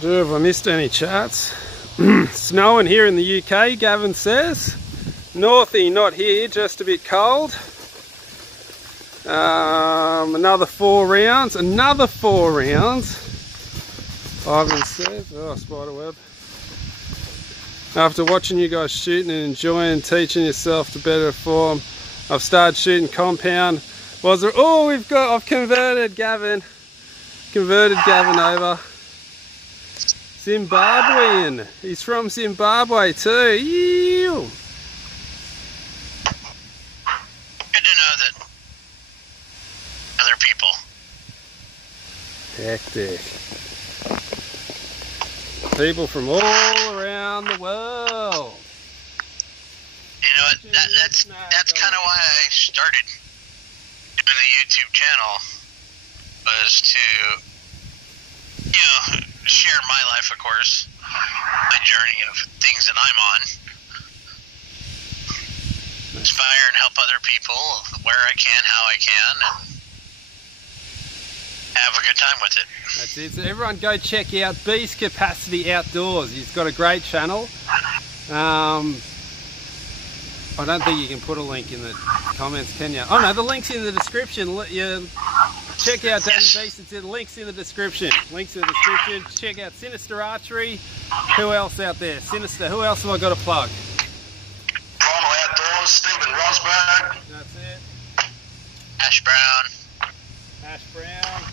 Have I missed any charts? Snowing here in the UK, Gavin says. Northy, not here, just a bit cold. Another 4 rounds. Another 4 rounds. Ivan says. Oh, spiderweb. After watching you guys shooting and enjoying teaching yourself to better form, I've started shooting compound. Was there? Oh, I've converted Gavin. Converted Gavin over. Zimbabwean. He's from Zimbabwe too. Ew. Good to know that other people. Hectic. People from all around the world. You know what? That's kind of why I started doing the YouTube channel, was to, share my life, of course, my journey of things that I'm on, inspire and help other people where I can, how I can, and have a good time with it. That's it. So everyone go check out Beast Capacity Outdoors. He's got a great channel. I don't think you can put a link in the comments, can you? Oh no, the link's in the description. You check out Danny Beast. It's in the links in the description. Links in the description. Check out Sinister Archery. Who else out there? Sinister. Who else have I got to plug? Primal Outdoors, Stephen Rosberg. That's it. Ash Brown. Ash Brown.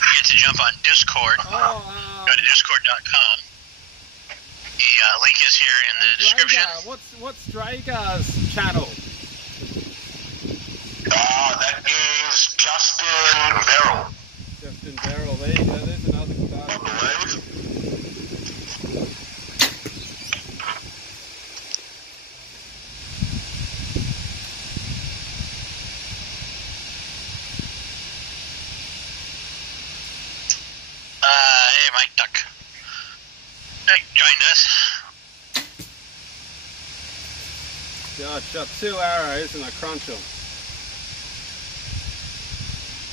You get to jump on Discord. Go to discord.com. The link is here in the description. What's Dragar's channel? That is Justin Verrill. Justin Verrill. There you go. There's another guy. I believe. Hey, Mike Duck. Hey, joined us. Yeah, I shot 2 arrows and I crunch them.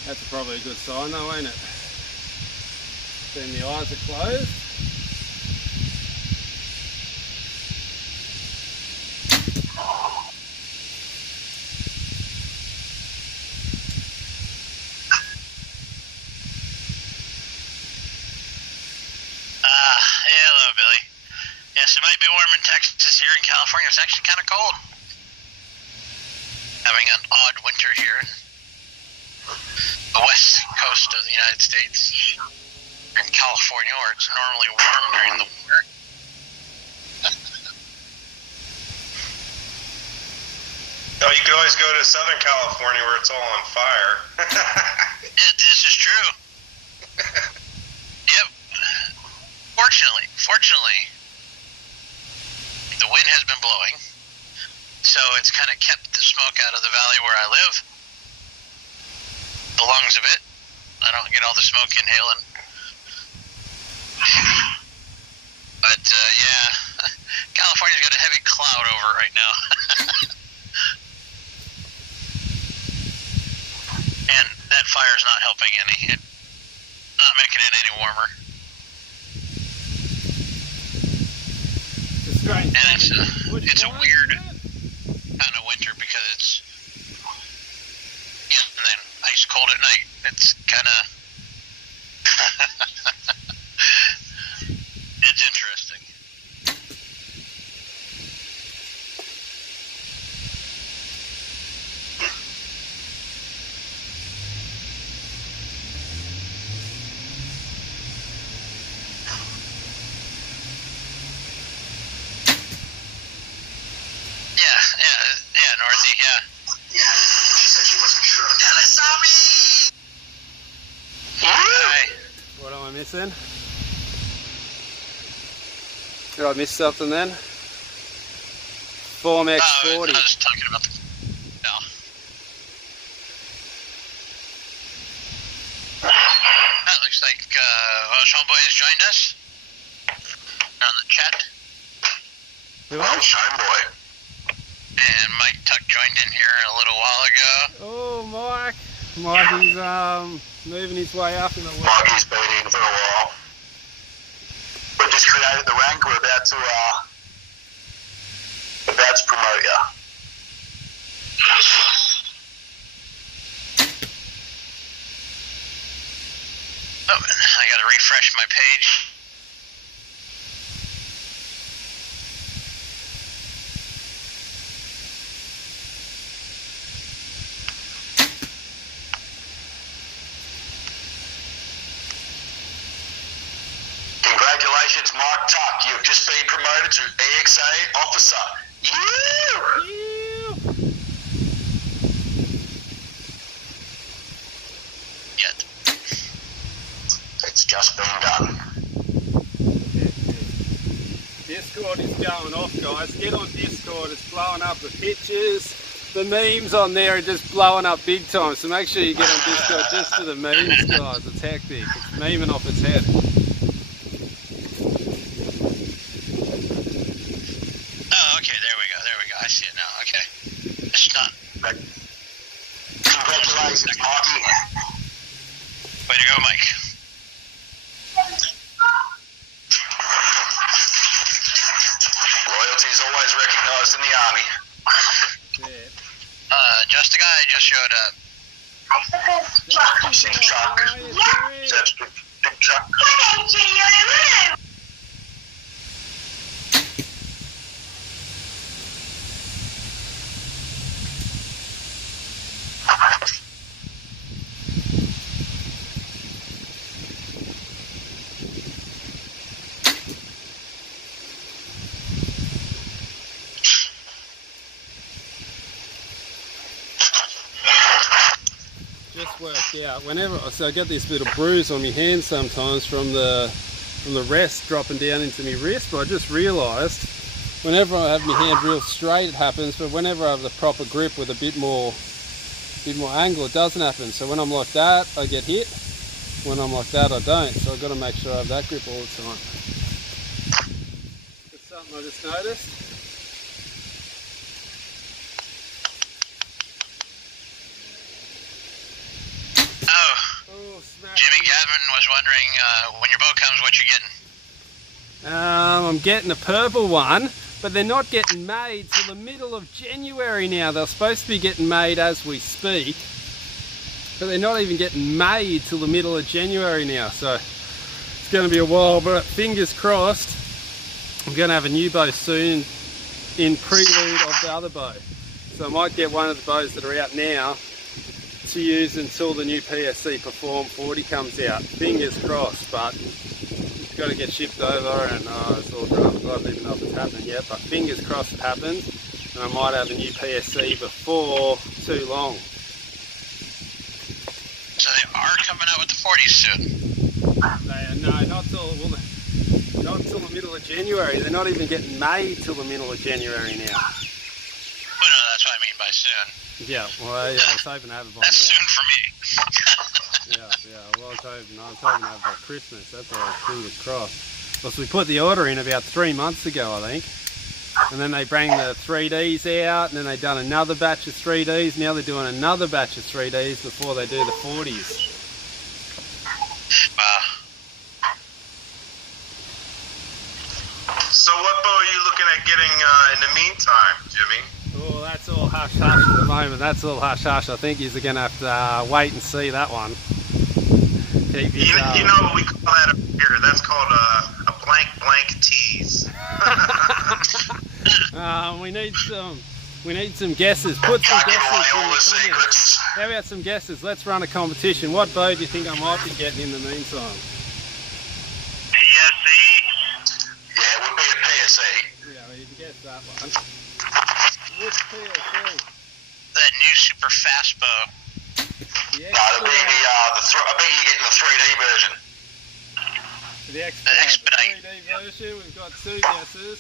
That's probably a good sign though, ain't it? Then the eyes are closed. Hello, Billy. Yes, it might be warm in Texas. Here in California, it's actually kind of cold. Having an odd winter here in the west coast of the United States. Here in California, where it's normally warm during the winter. No, you could always go to Southern California where it's all on fire. This is true. Yep. Fortunately, the wind has been blowing, so it's kind of kept the smoke out of the valley where I live. The lungs of it. I don't get all the smoke inhaling. But yeah, California's got a heavy cloud over right now. And that fire's not helping any. It's not making it any warmer. And it's a weird kind of winter because it's and then ice cold at night. It's kind of it's interesting. Northy, yeah. Yeah, she said she wasn't sure. Dallas Army! Hi. What am I missing? Did I miss something then? Form X40. I was talking about the... No. That looks like Homeboy has joined us on the chat. Who Oh, else? Homeboy. And Mike Tuck joined in here a little while ago. Oh, Mike. Mikey's moving his way up in the world. Moggy's been in for a while. We just created the rank. We're about to promote you. Oh, I gotta refresh my page. Congratulations, Mark Tuck. You've just been promoted to EXA officer. Yet. It's just been done. Discord is going off, guys. Get on Discord. It's blowing up the pictures. The memes on there are just blowing up big time. So make sure you get on Discord just for the memes, guys. It's hectic. It's memeing off its head. Oh, okay, there we go. I see it now. Okay. It's done. Congratulations, Marky. Way to go, Mike. Loyalty is always recognised in the army. Yeah. Just a guy just showed up. Big truck. That's big truck. Just worked out. So I get this little bruise on my hand sometimes from the rest dropping down into my wrist, but I just realised whenever I have my hand real straight it happens, but whenever I have the proper grip with a bit more angle it doesn't happen. So when I'm like that I get hit, when I'm like that I don't, so I've got to make sure I have that grip all the time. That's something I just noticed. Oh, Jimmy Gavin was wondering when your boat comes, what you getting? I'm getting a purple one, but they're not getting made till the middle of January now. They're supposed to be getting made as we speak, but they're not even getting made till the middle of January now, so it's going to be a while, but fingers crossed I'm going to have a new bow soon in prelude of the other bow. So I might get one of the bows that are out now to use until the new PSC Perform 40 comes out. Fingers crossed, but it's got to get shipped over and it's all drunk. I don't even know if it's happening yet, but fingers crossed it happens and I might have a new PSC before too long. So they are coming out with the 40s soon. No, not till the middle of January. They're not even getting made till the middle of January now. Oh no, that's what I mean by soon. Yeah, well, yeah, I was hoping to have it by That's now. soon for me. Well, I was hoping to have it by Christmas. That's all. Fingers crossed. Well, so we put the order in about 3 months ago, I think. And then they bring the 3Ds out, and then they've done another batch of 3Ds. Now they're doing another batch of 3Ds before they do the 40s. Wow. So what bow are you looking at getting in the meantime, Jimmy? Oh, that's all hush-hush at the moment. That's all hush-hush. I think you're going to have to wait and see that one. Keep You know what we call that up here? That's called a blank tease. we need some guesses. Put some Can't give away guesses in all the the comments. secrets. How about some guesses? Let's run a competition. What bow do you think I might be getting in the meantime? PSC. Yeah, it would be a PSE. Yeah, well, you can guess that one. Which PSC? super fast bow. No, it'll be I bet you're getting the 3D version. The expedite 3D version, we've got 2 guesses.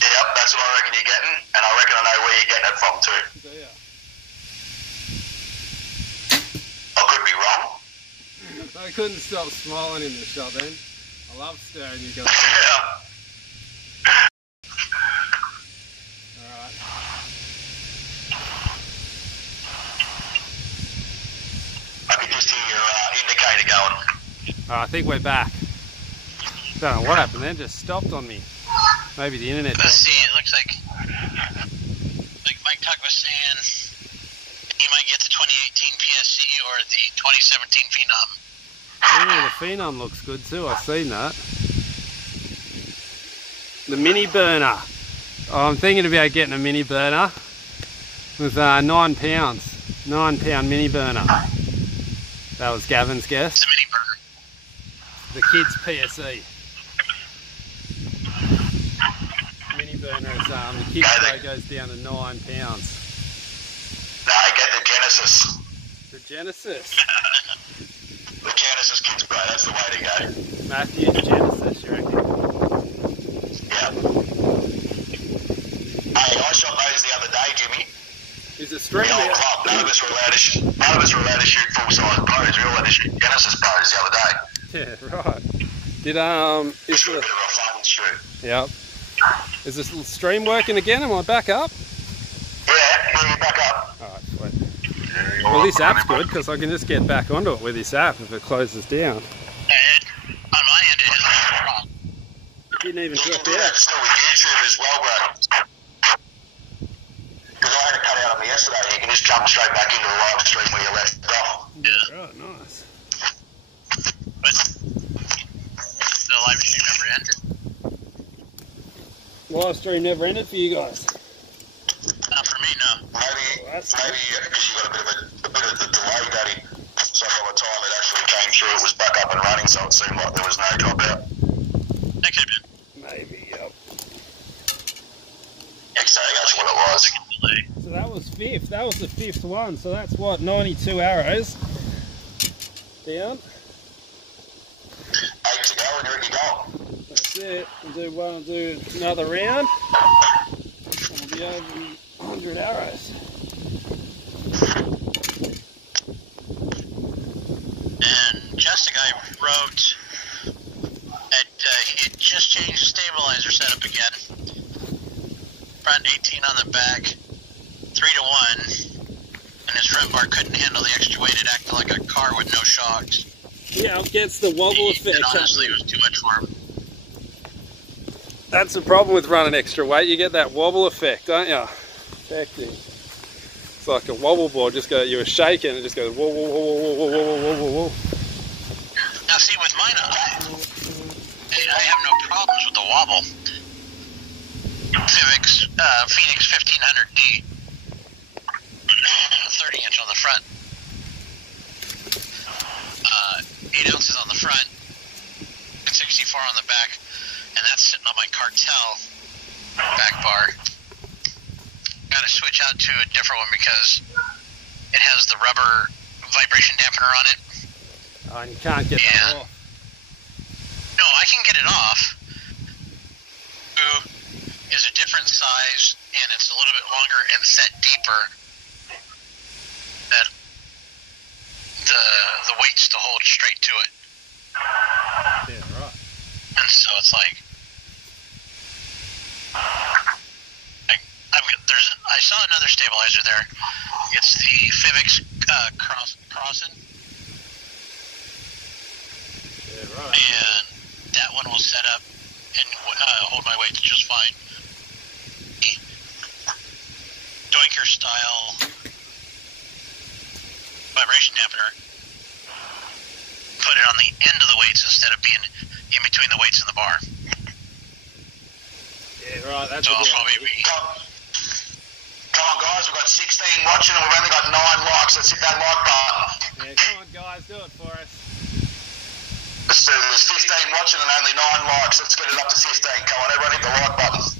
Yep, that's what I reckon you're getting, and I reckon I know where you're getting it from too. So, yeah. I could be wrong. I couldn't stop smiling in the shot then. I love staring you guys. Yeah. Alright. I could just hear your indicator going. I think we're back. Don't know what happened then, just stopped on me. Maybe the internet. Let's see, it looks like Mike Tuck was saying he might get the 2018 PSC or the 2017 Phenom. Yeah, the Phenom looks good too, I've seen that. The mini burner. Oh, I'm thinking about getting a mini burner with 9 pounds. 9 pound mini burner. That was Gavin's guess. It's a mini burner. The kids PSE. Mini burner is the kids play goes down to 9 pounds. No, get the Genesis. The Genesis. The Genesis kids play, that's the way to go. Mathews Genesis, you reckon? Yeah. Hey, I shot those the other day, Jimmy. Is it streamed The old out? club, none of us were allowed to shoot full-size bows. We all had to shoot Genesis bows the other day. Yeah, right. Did It's a bit of a fun shoot. Yep. Is this little stream working again? Am I back up? Yeah, you're back up. Alright, sweet. Well, this app's good because I can just get back onto it with this app if it closes down. On my end, it has no problem. Didn't even You can drop do that out. still with YouTube as well, bro. Because I had to cut out on me yesterday. You can just jump straight back into the live stream where you left off. Yeah. Right, nice. But the live stream never ended. Live stream never ended for you guys. Not for me, no. Maybe that's because you got a bit of the delay, Daddy. So by the time it actually came through, it was back up and running, so it seemed like there was no drop out. That could have been. Maybe, yep. So that's what it was. So that was 5th. That was the 5th one. So that's what, 92 arrows down. 8 to go and you're ready to go. That's it. We'll do another round. And we'll be over 100 arrows. And Jessica wrote that he had just changed the stabilizer setup again. Front 18 on the back, 3 to 1, and his front bar couldn't handle the extra weight. It acted like a car with no shocks. Yeah, it gets the wobble effect. And honestly, it was too much for him. That's the problem with running extra weight. You get that wobble effect, don't you? Affecting. It's like a wobble board. Just go. You were shaking, it just goes whoa, whoa, whoa, whoa, whoa, whoa, whoa, whoa, whoa. Now, see, with mine, I have no problems with the wobble. Phoenix 1500D, 30 inch on the front, 8 ounces on the front, 64 on the back, and that's sitting on my cartel back bar. Got to switch out to a different one because it has the rubber vibration dampener on it. Oh, and you can't get that off. No, I can get it off. Is a different size and it's a little bit longer and set deeper. That the weight's to hold straight to it. Yeah, right. And so it's like I saw another stabilizer there. It's the F.A.C.T Crossin. Yeah, right. And that one will set up and hold my weight just fine. Doinker style vibration dampener. Put it on the end of the weights instead of being in between the weights and the bar. Yeah, right. That's so a I'll good probably idea. be. Come on, guys. We've got 16 watching and we've only got 9 likes. Let's hit that like button. Yeah, come on, guys, do it for us. There's 15 watching and only 9 likes. Let's get it up to 15. Come on, everyone, hit the like button.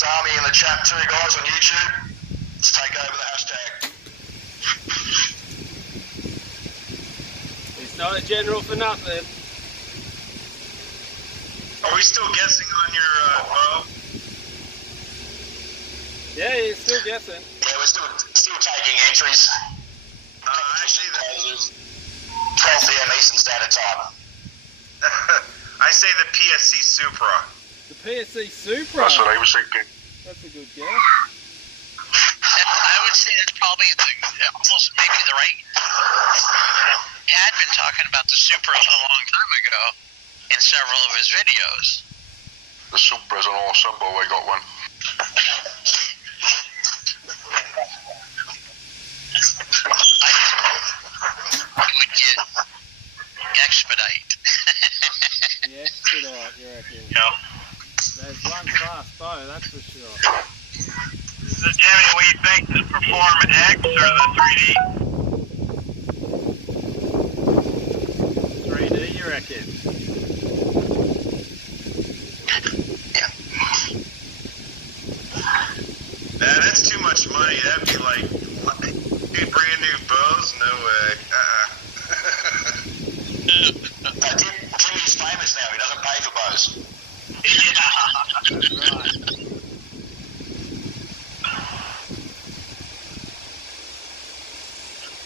Stabiliser Army in the chat too, guys, on YouTube. Let's take over the hashtag. He's not a general for nothing. Are we still guessing on your bow? Yeah, he's still guessing. Yeah, we're still taking entries. I see that. 12 p.m. Eastern Standard Time. I say the PSC Supra. The PSC Supra. That's what I was thinking. That's a good guess. I would say that's probably almost maybe the right. He had been talking about the Supra a long time ago in several of his videos. The Supra's an awesome bow. I got one. He would get expedite. The expedite, you reckon? Yeah. There's one fast bow, that's for sure. So, Jimmy, what do you think? The Perform X or the 3D? 3D, you reckon? Nah, that's too much money. That'd be like brand new bows. No way. Jimmy's famous now. He doesn't pay for bows. Right.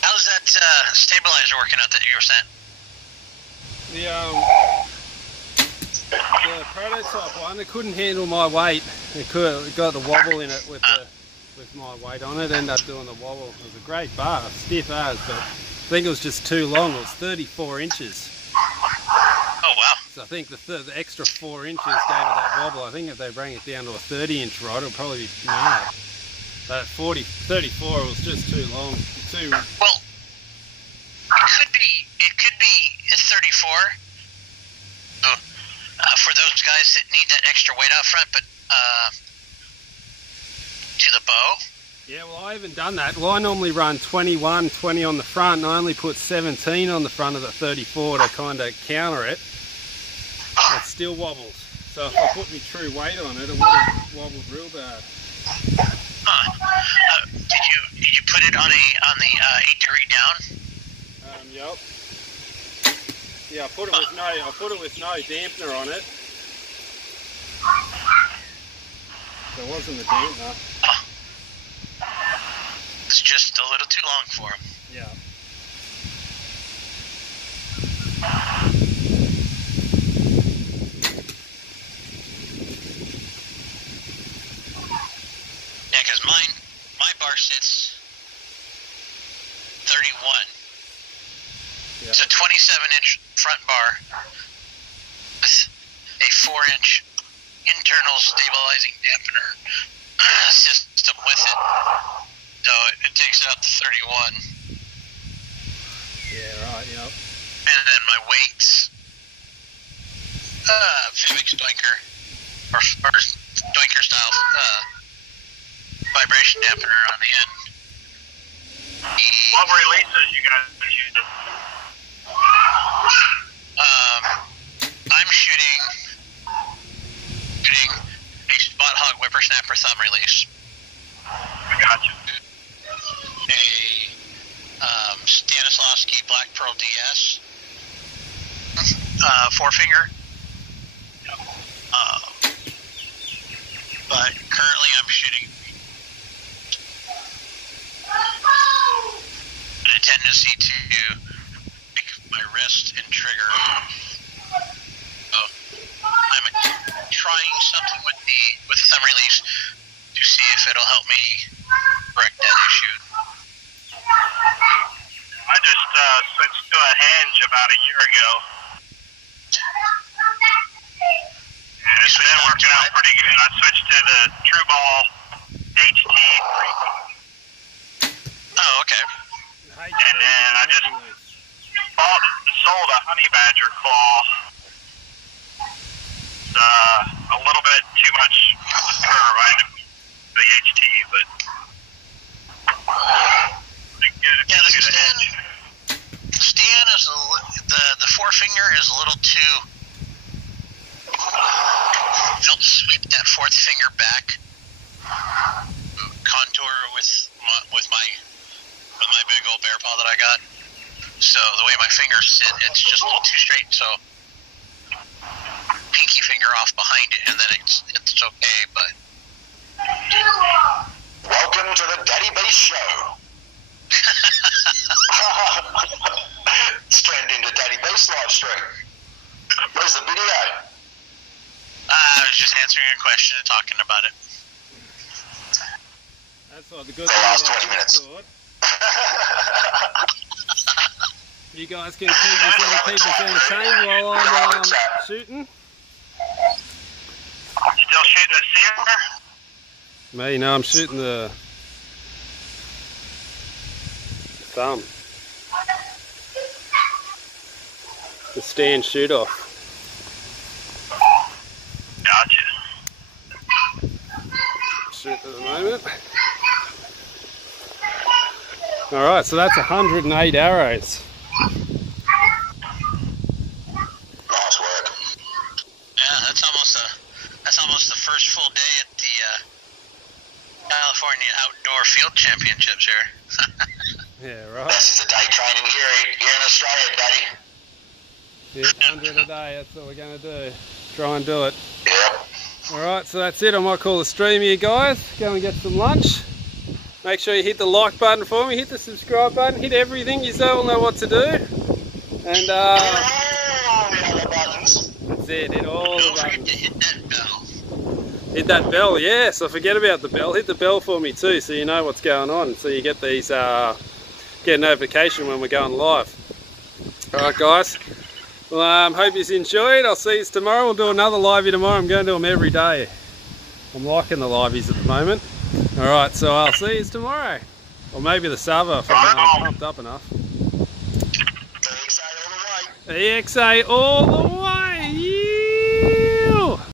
How's that stabilizer working out that you were sent? The prototype one, it couldn't handle my weight. It got the wobble in it with my weight on it. Ended up doing the wobble. It was a great bar, stiff as, but I think it was just too long. It was 34 inches. Oh wow! So I think the extra 4 inches gave it that wobble. I think if they bring it down to a 30-inch rod, it'll probably be mad. But 34 was just too long. Too. Well, it could be a 34 for those guys that need that extra weight out front, but to the bow. Yeah, well, I haven't done that. Well, I normally run 21, 20 on the front, and I only put 17 on the front of the 34 to kind of counter it. It still wobbles. So if I put my true weight on it, it would have wobbled real bad. Did you put it on the 8-degree down? Yep. Yeah, I put it with no dampener on it. There wasn't a dampener. It's just a little too long for him. Yeah. Yeah, because my bar sits 31. Yeah. It's a 27-inch front bar with a 4-inch internal stabilizing dampener system with it. So it takes out the 31. Yeah, right, yep. And then my weights, F.A.C.T doinker, or doinker style vibration dampener on the end. What releases you guys are using? I'm shooting a spot hog whippersnapper thumb release. I got you. A Stanislavski Black Pearl DS 4-finger. But currently I'm shooting a tendency to pick my wrist and trigger. So I'm trying something with the thumb release to see if it'll help me correct that issue. I just switched to a hinge about a year ago. And it's been working out pretty good. I switched to the True Ball HT 3. Oh, okay. And then I just sold a honey badger claw. It's a little bit too much curve. I ended up with the HT, but yeah, the stand is the 4-finger is a little too. Help sweep that 4th finger back contour with my big old bear paw that I got. So the way my fingers sit, it's just a little too straight. So pinky finger off behind it, and then it's okay. But welcome to the Daddy Base Show. It's turned into Daddy Base live stream. Where's the video? I was just answering a question and talking about it. That's what the good The thing last about 20 minutes. Discord. You guys can keep us entertained while I'm shooting. Still shooting the Seamer? Me, no, I'm shooting the thumb. The stand shoot off. Gotcha. Shoot at the moment. Alright, so that's 108 arrows. Nice work. Yeah, that's almost the first full day at the California Outdoor Field Championships here. Yeah, right. This is a day training here in Australia, Daddy. Yeah, 100 a day, that's what we're going to do. Try and do it. Yep. Alright, so that's it. I might call the stream here, guys. Go and get some lunch. Make sure you hit the like button for me, hit the subscribe button, hit everything. You all know what to do. And All the other buttons. that's it, hit all the Don't forget buttons. to hit that bell. Hit that bell, yes, I forget about the bell. Hit the bell for me too, so you know what's going on. So you get these, get a notification when we're going live. Alright guys, well, hope you enjoyed. I'll see you tomorrow. We'll do another livey tomorrow. I'm going to do them every day. I'm liking the liveys at the moment. Alright, so I'll see you tomorrow. Or maybe the Sava if I'm pumped up enough. EXA all the way. EXA all the way.